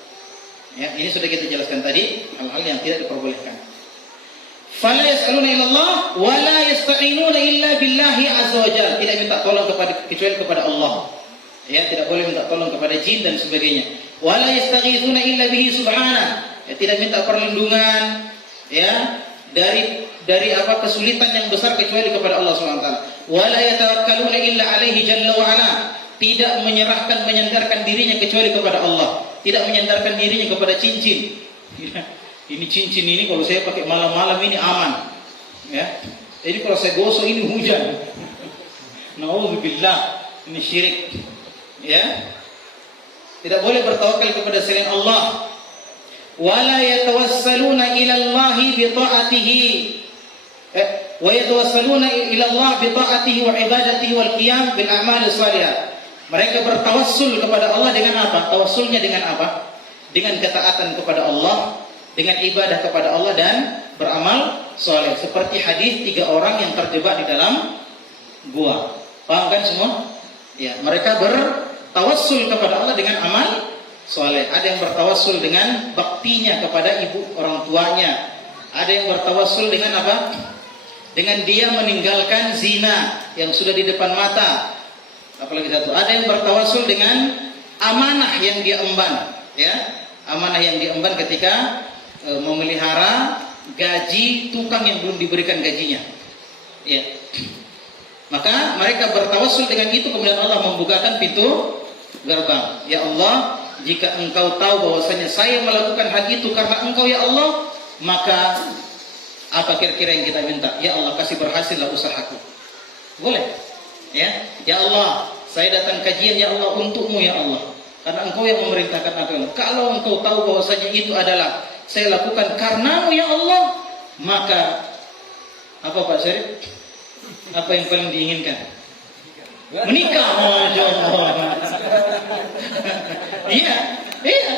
Ya, ini sudah kita jelaskan tadi hal-hal yang tidak diperbolehkan. Fala yas'aluna illallah wa la yasta'inuna illa billahi azza wa jalla. Tidak minta tolong kecuali kepada Allah. Ya, tidak boleh minta tolong kepada jin dan sebagainya. Wa la yastaghithuna illa bihi subhanahu. Ya, tidak minta perlindungan ya dari apa kesulitan yang besar kecuali kepada Allah Subhanahu wa taala. Wa la yatawakkaluna illa alaihi jalla wa ala. Tidak menyandarkan dirinya kecuali kepada Allah. Tidak menyandarkan dirinya kepada cincin. Ya. Ini cincin ini kalau saya pakai malam-malam ini aman, ya. Jadi kalau saya gosok ini hujan. Nauzubillah, ini syirik, ya. Tidak boleh bertawakal kepada selain Allah. Wala yatawassaluna ila Allah bi ta'atihi. Wa yatawassaluna ila Allah bi ta'atihi wa ibadatihi wal qiyam bil a'mal shalihah. Mereka bertawassul kepada Allah dengan apa? Tawassulnya dengan apa? Dengan ketaatan kepada Allah, dengan ibadah kepada Allah dan beramal soleh. Seperti hadis 3 orang yang terjebak di dalam gua. Paham kan semua? Ya, mereka bertawassul kepada Allah dengan amal soleh. Ada yang bertawassul dengan baktinya kepada ibu orang tuanya. Ada yang bertawassul dengan apa? Dengan dia meninggalkan zina yang sudah di depan mata. Apalagi satu. Ada yang bertawassul dengan amanah yang dia emban, ya. Amanah yang diemban ketika memelihara gaji tukang yang belum diberikan gajinya, ya. Maka mereka bertawassul dengan itu, kemudian Allah membukakan pintu gerbang. Ya Allah, jika Engkau tahu bahwasanya saya melakukan hal itu karena Engkau ya Allah, maka apa kira-kira yang kita minta? Ya Allah, kasih berhasillah usahaku. Boleh, ya. Ya Allah, saya datang kajian ya Allah untukmu ya Allah, karena Engkau yang memerintahkan aku. Kalau Engkau tahu bahwasanya itu adalah saya lakukan karenamu ya Allah, maka apa Pak Syarif? Apa yang paling diinginkan? Menikah. Masya Allah. Iya, iya.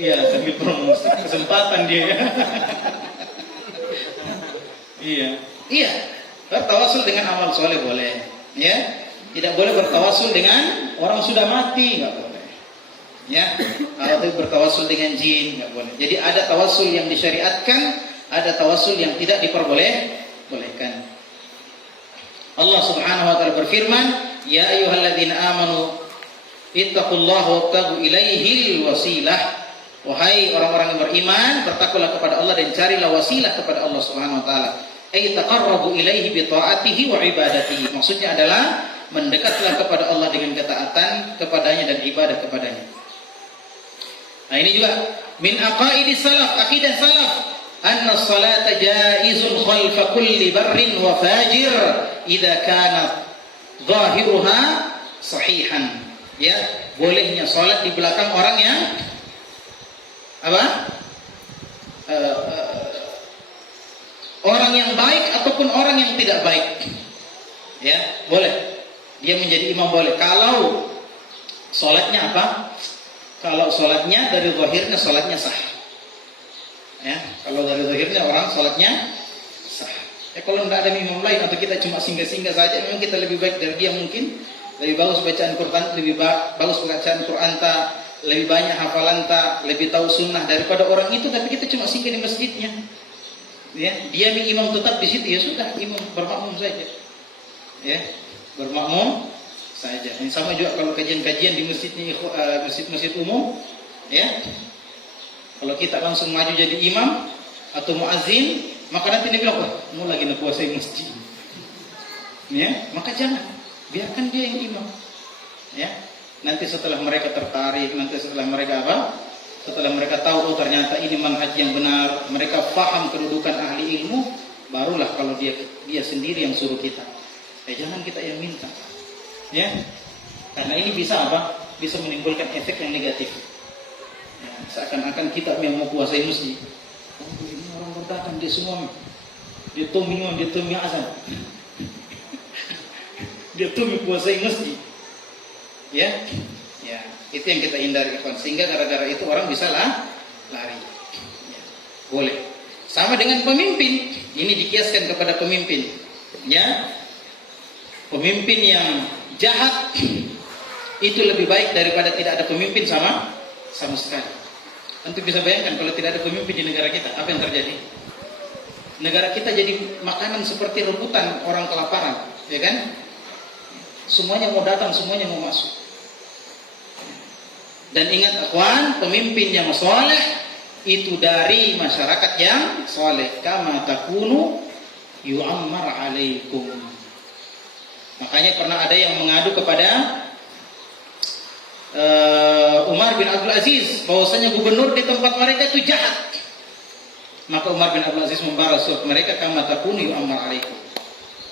Iya, sambil promosi kesempatan dia. Iya, iya. Bertawasul dengan amal soleh boleh, ya. Tidak boleh bertawasul dengan orang sudah mati, nggak boleh. Ya, atau bertawasul dengan jin, nggak boleh. Jadi ada tawasul yang disyariatkan, ada tawasul yang tidak diperbolehkan. Allah Subhanahu wa taala berfirman, "Ya ayyuhalladzina amanu ittaqullaha wabtaghu ilaihil wasilah." Wahai orang-orang yang beriman, bertakwalah kepada Allah dan carilah wasilah kepada Allah Subhanahu wa taala. Ay taqarrabu ilaihi bi ta'atihi wa ibadatihi. Maksudnya adalah mendekatlah kepada Allah dengan ketaatan kepadanya dan ibadah kepadanya. Nah, ini juga min aqaidis salaf, akidah salaf, anna salata jaizun khalfa kulli barrin wa fajir idza kana zahiruha sahihan. Ya, bolehnya salat di belakang orang yang apa? Orang yang baik ataupun orang yang tidak baik. Ya, boleh. Dia menjadi imam boleh. Kalau salatnya apa? Kalau salatnya dari zahirnya salatnya sah. Ya, kalau dari zahirnya orang salatnya sah. Ya, kalau tidak ada imam lain atau kita cuma singgah-singgah saja, memang kita lebih baik dari dia mungkin. Lebih bagus bacaan Quran, lebih bagus bacaan Quran tak, lebih banyak hafalan tak, lebih tahu sunnah daripada orang itu, tapi kita cuma singgah di masjidnya. Ya, dia imam tetap di situ, ya sudah, imam bermakmum saja. Ya, bermakmum saja. Yang sama juga kalau kajian-kajian di masjidnya, masjid-masjid umum, ya. Kalau kita langsung maju jadi imam atau muazzin, maka nanti dia bilang, "Wah, mau lagi nak kuasai masjid." Ya, maka jangan. Biarkan dia yang imam. Ya. Nanti setelah mereka tertarik, nanti setelah mereka apa? Setelah mereka tahu, oh ternyata ini manhaj yang benar, mereka paham kedudukan ahli ilmu, barulah kalau dia sendiri yang suruh kita. Jangan kita yang minta. Ya. Karena ini bisa apa? Bisa menimbulkan efek yang negatif. Ya, seakan-akan kita yang mau kuasai masjid. Oh, ini orang berdatang dia semua. Dia tuh minum, dia tuh azan. Dia tuh menguasai masjid. Ya, ya, itu yang kita hindari, ikhwan. Sehingga gara-gara itu orang bisa lari. Ya, boleh. Sama dengan pemimpin. Ini dikiaskan kepada pemimpin. Ya, pemimpin yang jahat itu lebih baik daripada tidak ada pemimpin sama sekali. Tentu bisa bayangkan kalau tidak ada pemimpin di negara kita, apa yang terjadi? Negara kita jadi makanan seperti rebutan orang kelaparan, ya kan? Semuanya mau datang, semuanya mau masuk. Dan ingat akhwan, pemimpin yang soleh itu dari masyarakat yang soleh. Kama takunu yu'ammar alaikum. Makanya pernah ada yang mengadu kepada Umar bin Abdul Aziz bahwasanya gubernur di tempat mereka itu jahat. Maka Umar bin Abdul Aziz membalas surat mereka, kama takunu yu'ammar alaikum.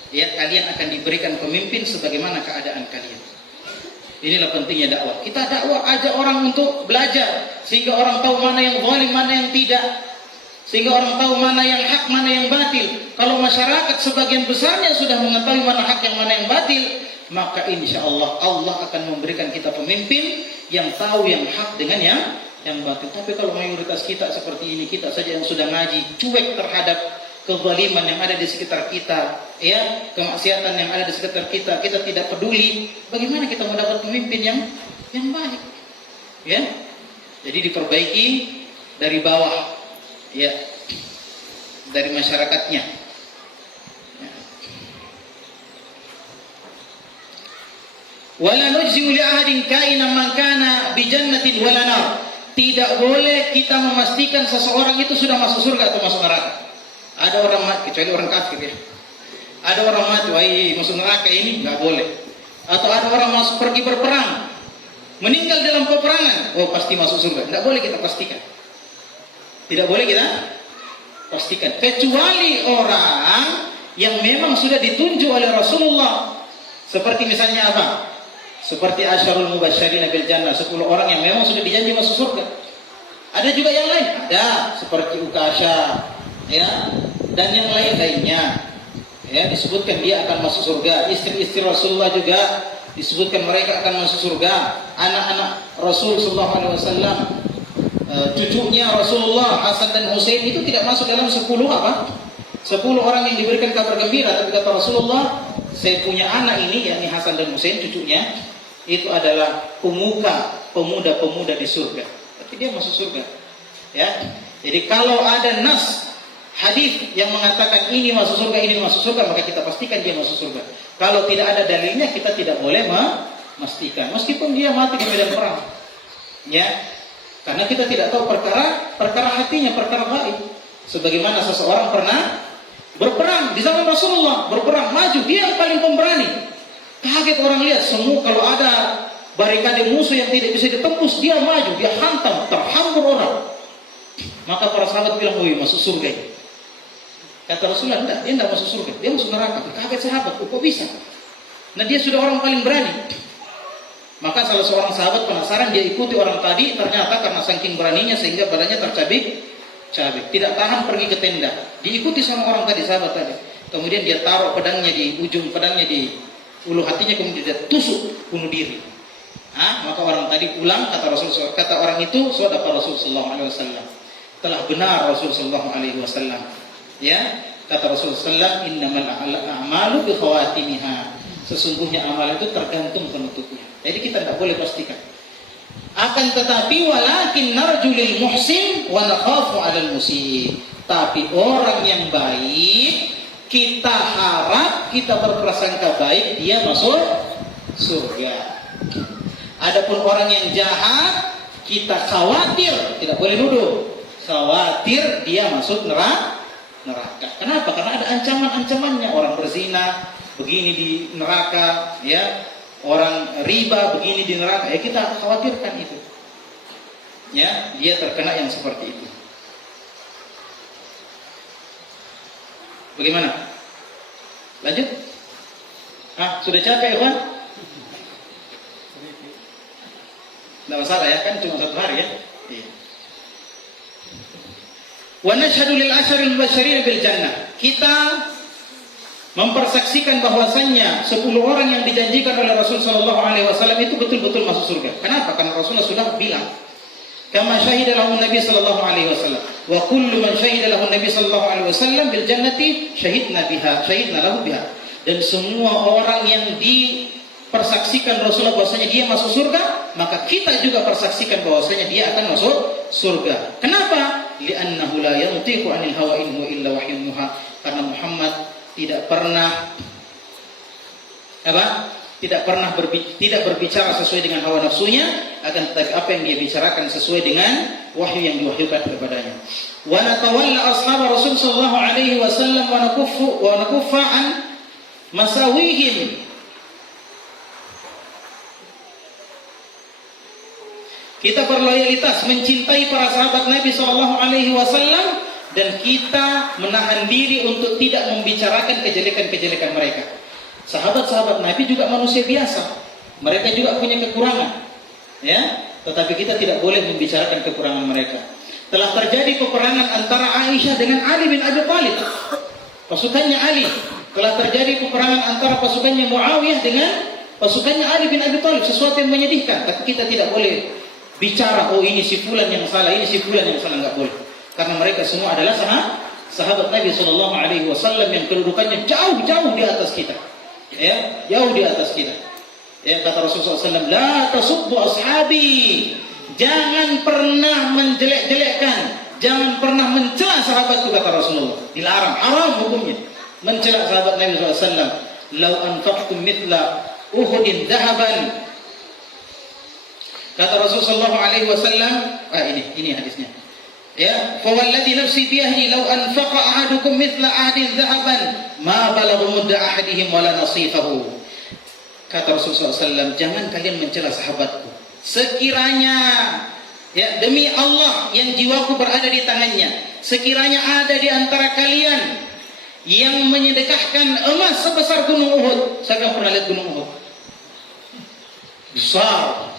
Ya, kalian akan diberikan pemimpin sebagaimana keadaan kalian. Inilah pentingnya dakwah. Kita dakwah, ajak orang untuk belajar sehingga orang tahu mana yang zalim, mana yang tidak. Sehingga orang tahu mana yang hak, mana yang batil. Kalau masyarakat sebagian besarnya sudah mengetahui mana hak yang mana yang batil, maka insya Allah Allah akan memberikan kita pemimpin yang tahu yang hak dengan yang batil. Tapi kalau mayoritas kita seperti ini, kita saja yang sudah ngaji, cuek terhadap kezaliman yang ada di sekitar kita, ya, kemaksiatan yang ada di sekitar kita, kita tidak peduli. Bagaimana kita mendapat pemimpin yang baik? Ya, jadi diperbaiki dari bawah, ya, dari masyarakatnya. Ya. Wala nujzi'u li ahadin ka'inan man kana bi jannatin wala nar. Tidak boleh kita memastikan seseorang itu sudah masuk surga atau masuk neraka. Ada orang mati, kecuali orang kafir ya. Ada orang mati, wah masuk neraka ini nggak boleh. Atau ada orang masuk pergi berperang, meninggal dalam peperangan, oh pasti masuk surga. Tidak boleh kita pastikan. Tidak boleh kita pastikan. Kecuali orang yang memang sudah ditunjuk oleh Rasulullah. Seperti misalnya apa? Seperti Asyarul Mubasysyirin bil Jannah, 10 orang yang memang sudah dijanji masuk surga. Ada juga yang lain, ada seperti Ukasha, ya, dan yang lain-lainnya, ya, disebutkan dia akan masuk surga. Istri-istri Rasulullah juga disebutkan mereka akan masuk surga. Anak-anak Rasul sallallahu alaihi wasallam, cucunya Rasulullah Hasan dan Husain itu tidak masuk dalam 10 apa? 10 orang yang diberikan kabar gembira. Tapi kata Rasulullah, saya punya anak ini, yakni Hasan dan Husain, cucunya itu adalah pemuda-pemuda di surga. Tapi dia masuk surga. Ya. Jadi kalau ada nas hadis yang mengatakan ini masuk surga, ini masuk surga, maka kita pastikan dia masuk surga. Kalau tidak ada dalilnya, kita tidak boleh memastikan, meskipun dia mati di medan perang. Ya, karena kita tidak tahu perkara hatinya, perkara gaib. Sebagaimana seseorang pernah berperang di zaman Rasulullah, berperang maju, dia yang paling pemberani. Kaget orang lihat, semua kalau ada barikade musuh yang tidak bisa ditembus, dia maju, dia hantam, terhambur orang. Maka para sahabat bilang, "Woi, masuk surga." Kata Rasulullah, "Enggak, dia enggak masuk surga, dia masuk neraka." Kaget sahabat, "Kok bisa?" Nah, dia sudah orang paling berani. Maka salah seorang sahabat penasaran, dia ikuti orang tadi, ternyata karena saking beraninya sehingga badannya tercabik. Tidak tahan pergi ke tenda. Diikuti sama orang tadi, sahabat tadi. Kemudian dia taruh pedangnya di ujung pedangnya di ulu hatinya, kemudian dia tusuk bunuh diri. Maka orang tadi pulang, kata orang itu, "Sadaqa Rasulullah SAW." Telah benar Rasulullah SAW. Ya, kata Rasulullah, "Innamal a'malu bi khawatimiha." Sesungguhnya amal itu tergantung penutupnya. Jadi kita tidak boleh pastikan. Akan tetapi walakin narjulil muhsin wa nakhafu 'alal musii. Tapi orang yang baik, kita harap, kita berprasangka baik dia masuk surga. Adapun orang yang jahat, kita khawatir, tidak boleh nuduh, khawatir dia masuk neraka. Kenapa? Karena ada ancaman-ancamannya. Orang berzina begini di neraka, ya. Orang riba begini di neraka, ya kita khawatirkan itu. Ya, dia terkena yang seperti itu. Bagaimana? Lanjut? Sudah capek, Ikhwan? Tidak masalah ya, kan cuma 1 hari ya. Iya. Wa nashhadu lil asharil mubasysyirin bil jannah. Kita mempersaksikan bahwasannya 10 orang yang dijanjikan oleh Rasul sallallahu alaihi wasallam itu betul-betul masuk surga. Kenapa? Karena Rasulullah sudah bilang, kama syahida lahu Nabi sallallahu alaihi wasallam, wa kullu man syahida lahu Nabi sallallahu alaihi wasallam bil jannati syahidna lahu biha. Dan semua orang yang dipersaksikan Rasulullah bahwasanya dia masuk surga, maka kita juga persaksikan bahwasanya dia akan masuk surga. Kenapa? Li'annahu la yantiqu 'anil hawa in huwa illa wahyun yuha. Karena Muhammad tidak pernah tidak berbicara sesuai dengan hawa nafsunya, akan tetapi apa yang dia bicarakan sesuai dengan wahyu yang diwahyukan kepadanya. Wa natawalla ashab Rasul sallallahu alaihi wasallam wa nakuffa an masawihim. Kita berloyalitas, mencintai para sahabat Nabi sallallahu alaihi wasallam, dan kita menahan diri untuk tidak membicarakan kejelekan-kejelekan mereka. Sahabat-sahabat Nabi juga manusia biasa, mereka juga punya kekurangan, ya. Tetapi kita tidak boleh membicarakan kekurangan mereka. Telah terjadi peperangan antara Aisyah dengan Ali bin Abi Thalib, pasukannya Ali. Telah terjadi peperangan antara pasukannya Muawiyah dengan pasukannya Ali bin Abi Thalib, sesuatu yang menyedihkan. Tapi kita tidak boleh bicara, oh ini si fulan yang salah, ini si fulan yang salah, enggak boleh. Karena mereka semua adalah sahabat Nabi sallallahu alaihi wasallam yang kedudukannya jauh-jauh di atas kita. Ya, jauh di atas kita. Ya, kata Rasulullah SAW, la tasubbu ashabi. Jangan pernah menjelek-jelekkan, jangan pernah mencela sahabatku, kata Rasulullah. Dilarang, haram hukumnya mencela sahabat Nabi SAW. Lau anfaqtum mithla Uhudin dhahaban. Kata Rasulullah SAW, ini hadisnya. Ya, fa walladhi nafsi biyadihi law anfaqa ahadukum mithla ahadin dhahaban ma balagha mudda ahadihim wala nasifahu. Kata Rasulullah SAW, jangan kalian mencela sahabatku. Sekiranya, ya, demi Allah yang jiwaku berada di tangannya, sekiranya ada di antara kalian yang menyedekahkan emas sebesar gunung Uhud. Saya kan pernah lihat gunung Uhud, besar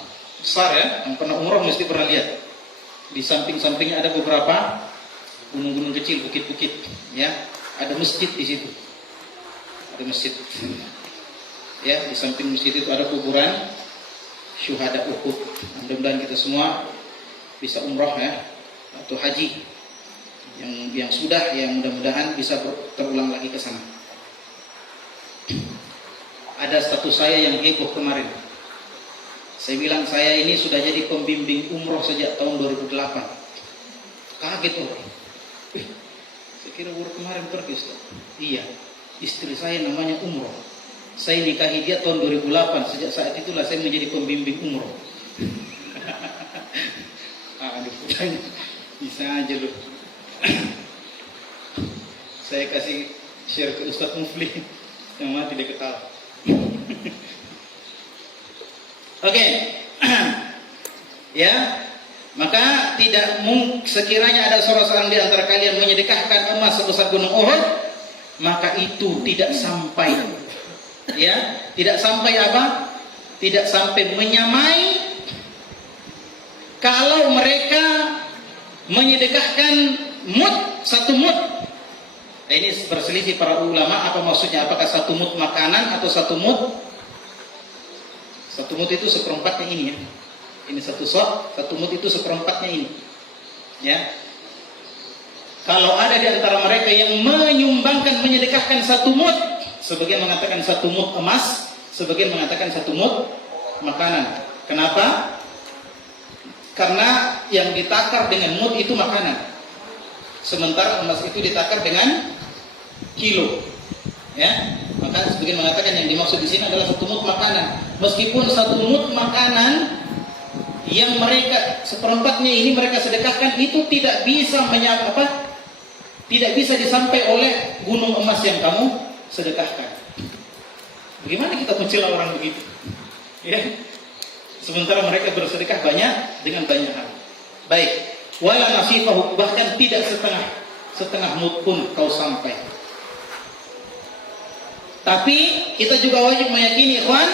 ya. Yang pernah umrah mesti pernah lihat. Di samping-sampingnya ada beberapa gunung-gunung kecil, bukit-bukit, ya. Ada masjid di situ. Ada masjid. Ya, di samping masjid itu ada kuburan syuhada Uhud. Mudah-mudahan kita semua bisa umrah, ya, atau haji. Yang sudah, yang mudah-mudahan bisa terulang lagi ke sana. Ada status saya yang heboh kemarin. Saya bilang saya ini sudah jadi pembimbing umroh sejak tahun 2008. Kaget orang. Saya kira baru kemarin pergi Ustaz. Iya, istri saya namanya umroh. Saya nikahi dia tahun 2008. Sejak saat itulah saya menjadi pembimbing umroh. Aduh, bisa aja loh. Saya kasih share ke Ustaz Mufli yang mati dia ketawa. Oke. Ya, maka tidak mungkin sekiranya ada seorang di antara kalian menyedekahkan emas sebesar gunung Uhud, maka itu tidak sampai, ya, tidak sampai apa? Tidak sampai menyamai kalau mereka menyedekahkan satu mud. Nah, ini berselisih para ulama apa maksudnya, apakah satu mud makanan atau satu mud itu seperempatnya ini ya. Ini satu mud itu seperempatnya ini. Ya. Kalau ada di antara mereka yang menyumbangkan, menyedekahkan satu mud, sebagian mengatakan satu mud emas, sebagian mengatakan satu mud makanan. Kenapa? Karena yang ditakar dengan mud itu makanan. Sementara emas itu ditakar dengan kilo. Ya. Maka sebagian mengatakan yang dimaksud di sini adalah satu mud makanan. Meskipun satu mud makanan yang mereka seperempatnya ini mereka sedekahkan itu tidak bisa tidak bisa disampai oleh gunung emas yang kamu sedekahkan. Bagaimana kita mencela orang begitu? Ya. Sementara mereka bersedekah banyak dengan banyak hal. Baik, wala nasifahu, bahkan tidak setengah mud pun kau sampai. Tapi kita juga wajib meyakini ikhwan,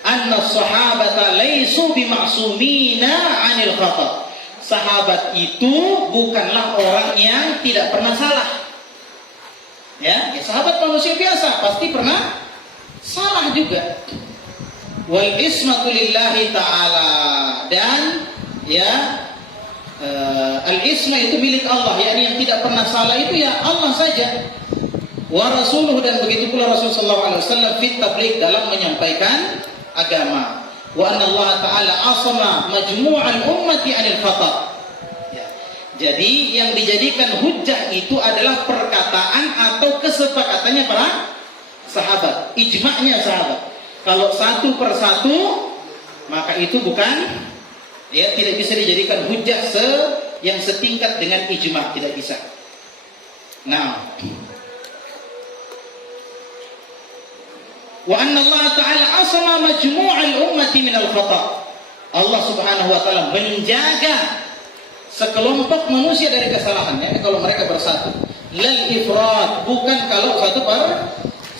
anna sahabata laisu bima'sumina 'anil khata'. Sahabat itu bukanlah orang yang tidak pernah salah. Ya, sahabat manusia biasa, pasti pernah salah juga. Wal ismatu lillahi ta'ala, dan ya al-isma itu milik Allah, yakni yang tidak pernah salah itu ya Allah saja. Wa rasuluhu, dan begitu pula Rasul sallallahu alaihi wasallam fit tabligh, dalam menyampaikan agama. Wa anna Allah ta'ala asama majmu'al ummati 'anil khata'. Ya. Jadi yang dijadikan hujjah itu adalah perkataan atau kesepakatannya para sahabat, ijma'nya sahabat. Kalau satu persatu maka itu bukan, ya, tidak bisa dijadikan hujjah yang setingkat dengan ijma', tidak bisa. Nah, wa anna Allah ta'ala asama majmu'al ummati minal khata'. Allah Subhanahu wa taala menjaga sekelompok manusia dari kesalahan, ya, kalau mereka bersatu. Lal ifrat, bukan kalau satu per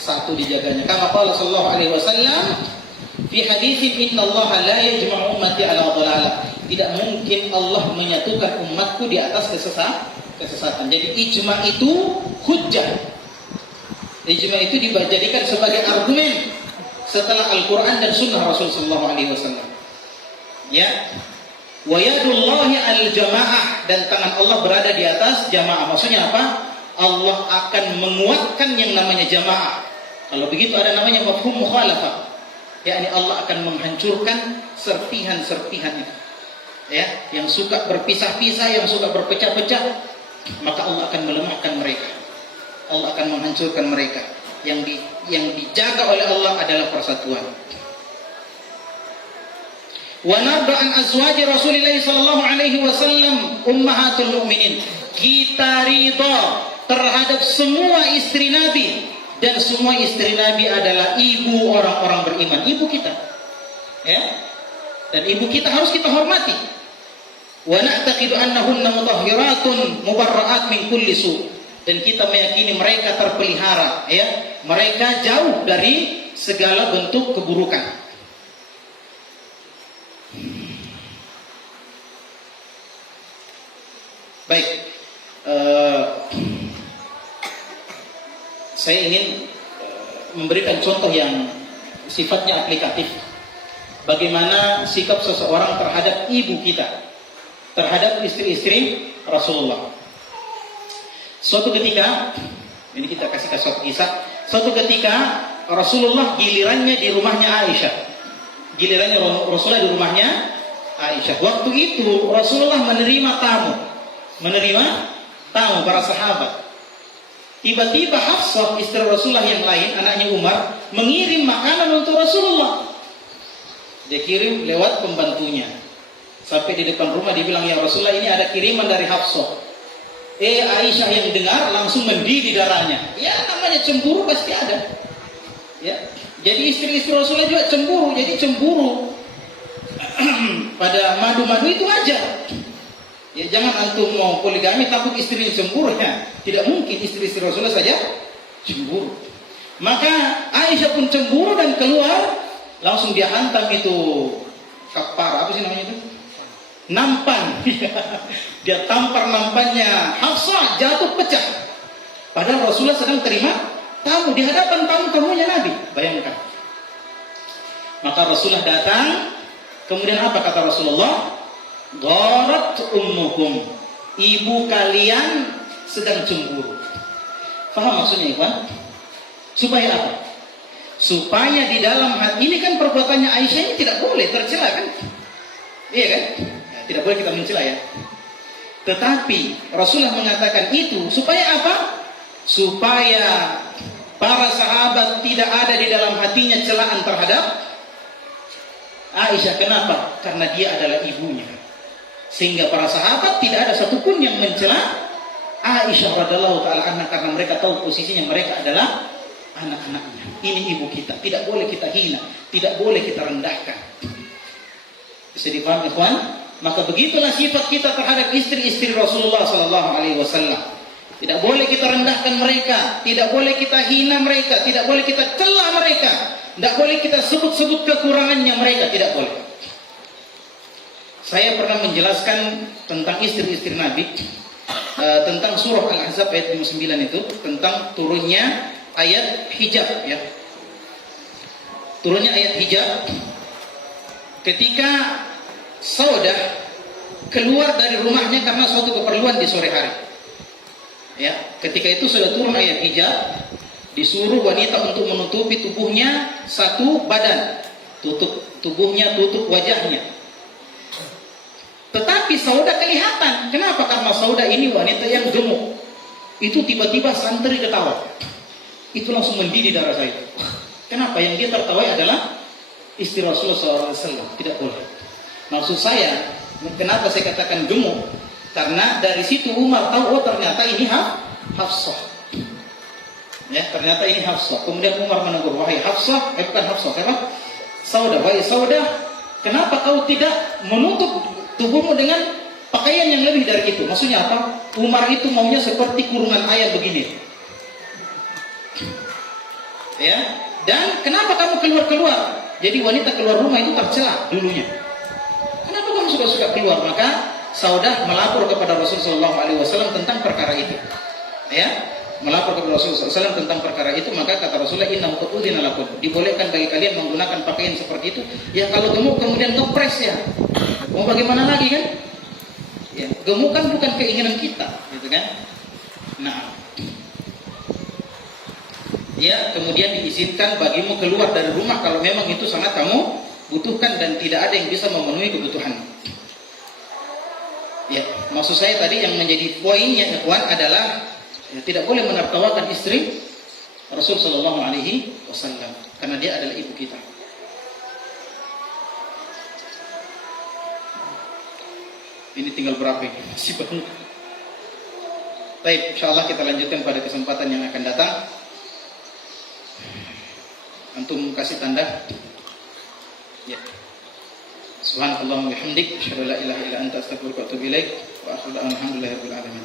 satu dijaganya. Kama qala sallallahu alaihi wasallam fi haditsin, inna Allah la yajma'u ummati ala dhalalah. Tidak mungkin Allah menyatukan umatku di atas kesesatan. Jadi ijma' itu hujjah. Ijma itu dijadikan sebagai argumen setelah Al-Quran dan Sunnah Rasul sallallahu alaihi wasallam. Ya, wa yadullahi al-jamaah, dan tangan Allah berada di atas jamaah. Maksudnya apa? Allah akan menguatkan yang namanya jamaah. Kalau begitu ada namanya mafhum mukhalafah, yakni Allah akan menghancurkan serpihan-serpihan itu. Ya, yang suka berpisah-pisah, yang suka berpecah-pecah, maka Allah akan melemahkan mereka. Allah akan menghancurkan mereka. Yang dijaga oleh Allah adalah persatuan. Wa narda an azwaji Rasulillah sallallahu alaihi wasallam ummahatul mukminin. Kita ridha terhadap semua istri Nabi, dan semua istri Nabi adalah ibu orang-orang beriman, ibu kita. Ya. Dan ibu kita harus kita hormati. Wa na'taqidu annahunna mutahhiratun mubarra'at min kulli su'. Dan kita meyakini mereka terpelihara, ya, mereka jauh dari segala bentuk keburukan. Baik, saya ingin memberikan contoh yang sifatnya aplikatif. Bagaimana sikap seseorang terhadap ibu kita, terhadap istri-istri Rasulullah. Suatu ketika, ini kita kasih suatu kisah. Suatu ketika Rasulullah gilirannya di rumahnya Aisyah. Gilirannya Rasulullah di rumahnya Aisyah. Waktu itu Rasulullah menerima tamu para sahabat. Tiba-tiba Hafsah istri Rasulullah yang lain, anaknya Umar, mengirim makanan untuk Rasulullah. Dia kirim lewat pembantunya. Sampai di depan rumah dia bilang, ya Rasulullah, ini ada kiriman dari Hafsah. Aisyah yang dengar langsung mendidih darahnya. Ya namanya cemburu pasti ada. Ya, jadi istri-istri Rasulullah juga cemburu. Jadi cemburu pada madu-madu itu wajar. Ya, jangan antum mau poligami takut istrinya cemburu ya. Tidak mungkin istri-istri Rasulullah saja cemburu. Maka Aisyah pun cemburu dan keluar, langsung dia hantam itu kapar, apa sih namanya itu? Nampan. Dia tampar nampannya Hafsah, jatuh pecah. Padahal Rasulullah sedang terima tamu di hadapan tamu-tamunya Nabi. Bayangkan. Maka Rasulullah datang, kemudian apa kata Rasulullah? Gharat ummukum, ibu kalian sedang cemburu. Faham maksudnya, ikhwan? Supaya apa? Supaya di dalam hati ini kan perbuatannya Aisyah ini tidak boleh tercela kan? Iya kan? Ya, tidak boleh kita mencela ya. Tetapi Rasulullah mengatakan itu supaya apa? Supaya para sahabat tidak ada di dalam hatinya celaan terhadap Aisyah. Kenapa? Karena dia adalah ibunya. Sehingga para sahabat tidak ada satupun yang mencela Aisyah radhiyallahu taala anha, karena mereka tahu posisinya mereka adalah anak-anaknya. Ini ibu kita, tidak boleh kita hina, tidak boleh kita rendahkan. Bisa dipahami, ikhwan? Maka begitulah sifat kita terhadap istri-istri Rasulullah sallallahu alaihi wasallam. Tidak boleh kita rendahkan mereka, tidak boleh kita hina mereka, tidak boleh kita cela mereka, tidak boleh kita sebut-sebut kekurangannya mereka, tidak boleh. Saya pernah menjelaskan tentang istri-istri Nabi, tentang surah Al-Ahzab ayat 59 itu, tentang turunnya ayat hijab ya. Turunnya ayat hijab ketika Saudah keluar dari rumahnya karena suatu keperluan di sore hari. Ya, ketika itu sudah turun ayat hijab, disuruh wanita untuk menutupi tubuhnya satu badan, tutup tubuhnya, tutup wajahnya. Tetapi Saudah kelihatan. Kenapa? Karena Saudah ini wanita yang gemuk. Itu tiba-tiba santri ketawa. Itu langsung mendidih darah saya. Kenapa? Yang dia tertawai adalah istri Rasulullah SAW. Tidak boleh. Maksud saya, kenapa saya katakan gemuk? Karena dari situ Umar tahu, oh ternyata ini Hafsah. Ya, ternyata ini Hafsah. Kemudian Umar menegur, wahai Hafsah, bukan Hafsah, siapa? Saudah, wahai Saudah, kenapa kau tidak menutup tubuhmu dengan pakaian yang lebih dari itu? Maksudnya apa? Umar itu maunya seperti kurungan ayam begini. Ya. Dan kenapa kamu keluar-keluar? Jadi wanita keluar rumah itu tercela dulunya. Kenapa kamu suka-suka keluar? Maka Saudah melapor kepada Rasulullah SAW tentang perkara itu. Ya, melapor kepada Rasulullah SAW tentang perkara itu. Maka kata Rasulullah, inna qutudina lakum, dibolehkan bagi kalian menggunakan pakaian seperti itu. Ya kalau gemuk kemudian ngepres ya, mau bagaimana lagi kan? Ya, gemuk kan bukan keinginan kita, gitu kan? Nah, ya kemudian diizinkan bagimu keluar dari rumah kalau memang itu sangat kamu butuhkan dan tidak ada yang bisa memenuhi kebutuhan. Ya, maksud saya tadi yang menjadi poinnya ikhwan adalah ya, tidak boleh menertawakan istri Rasul sallallahu alaihi wasallam karena dia adalah ibu kita. Ini tinggal berapa ini? Masih banyak. Baik, insyaallah kita lanjutkan pada kesempatan yang akan datang. Antum kasih tanda. Ya. Subhanallah wa bihamdik, asyhadu an la ilaha illa anta, astaghfiruka wa atubu ilaik. Wa akhiru da'wana alhamdulillahi rabbil alamin.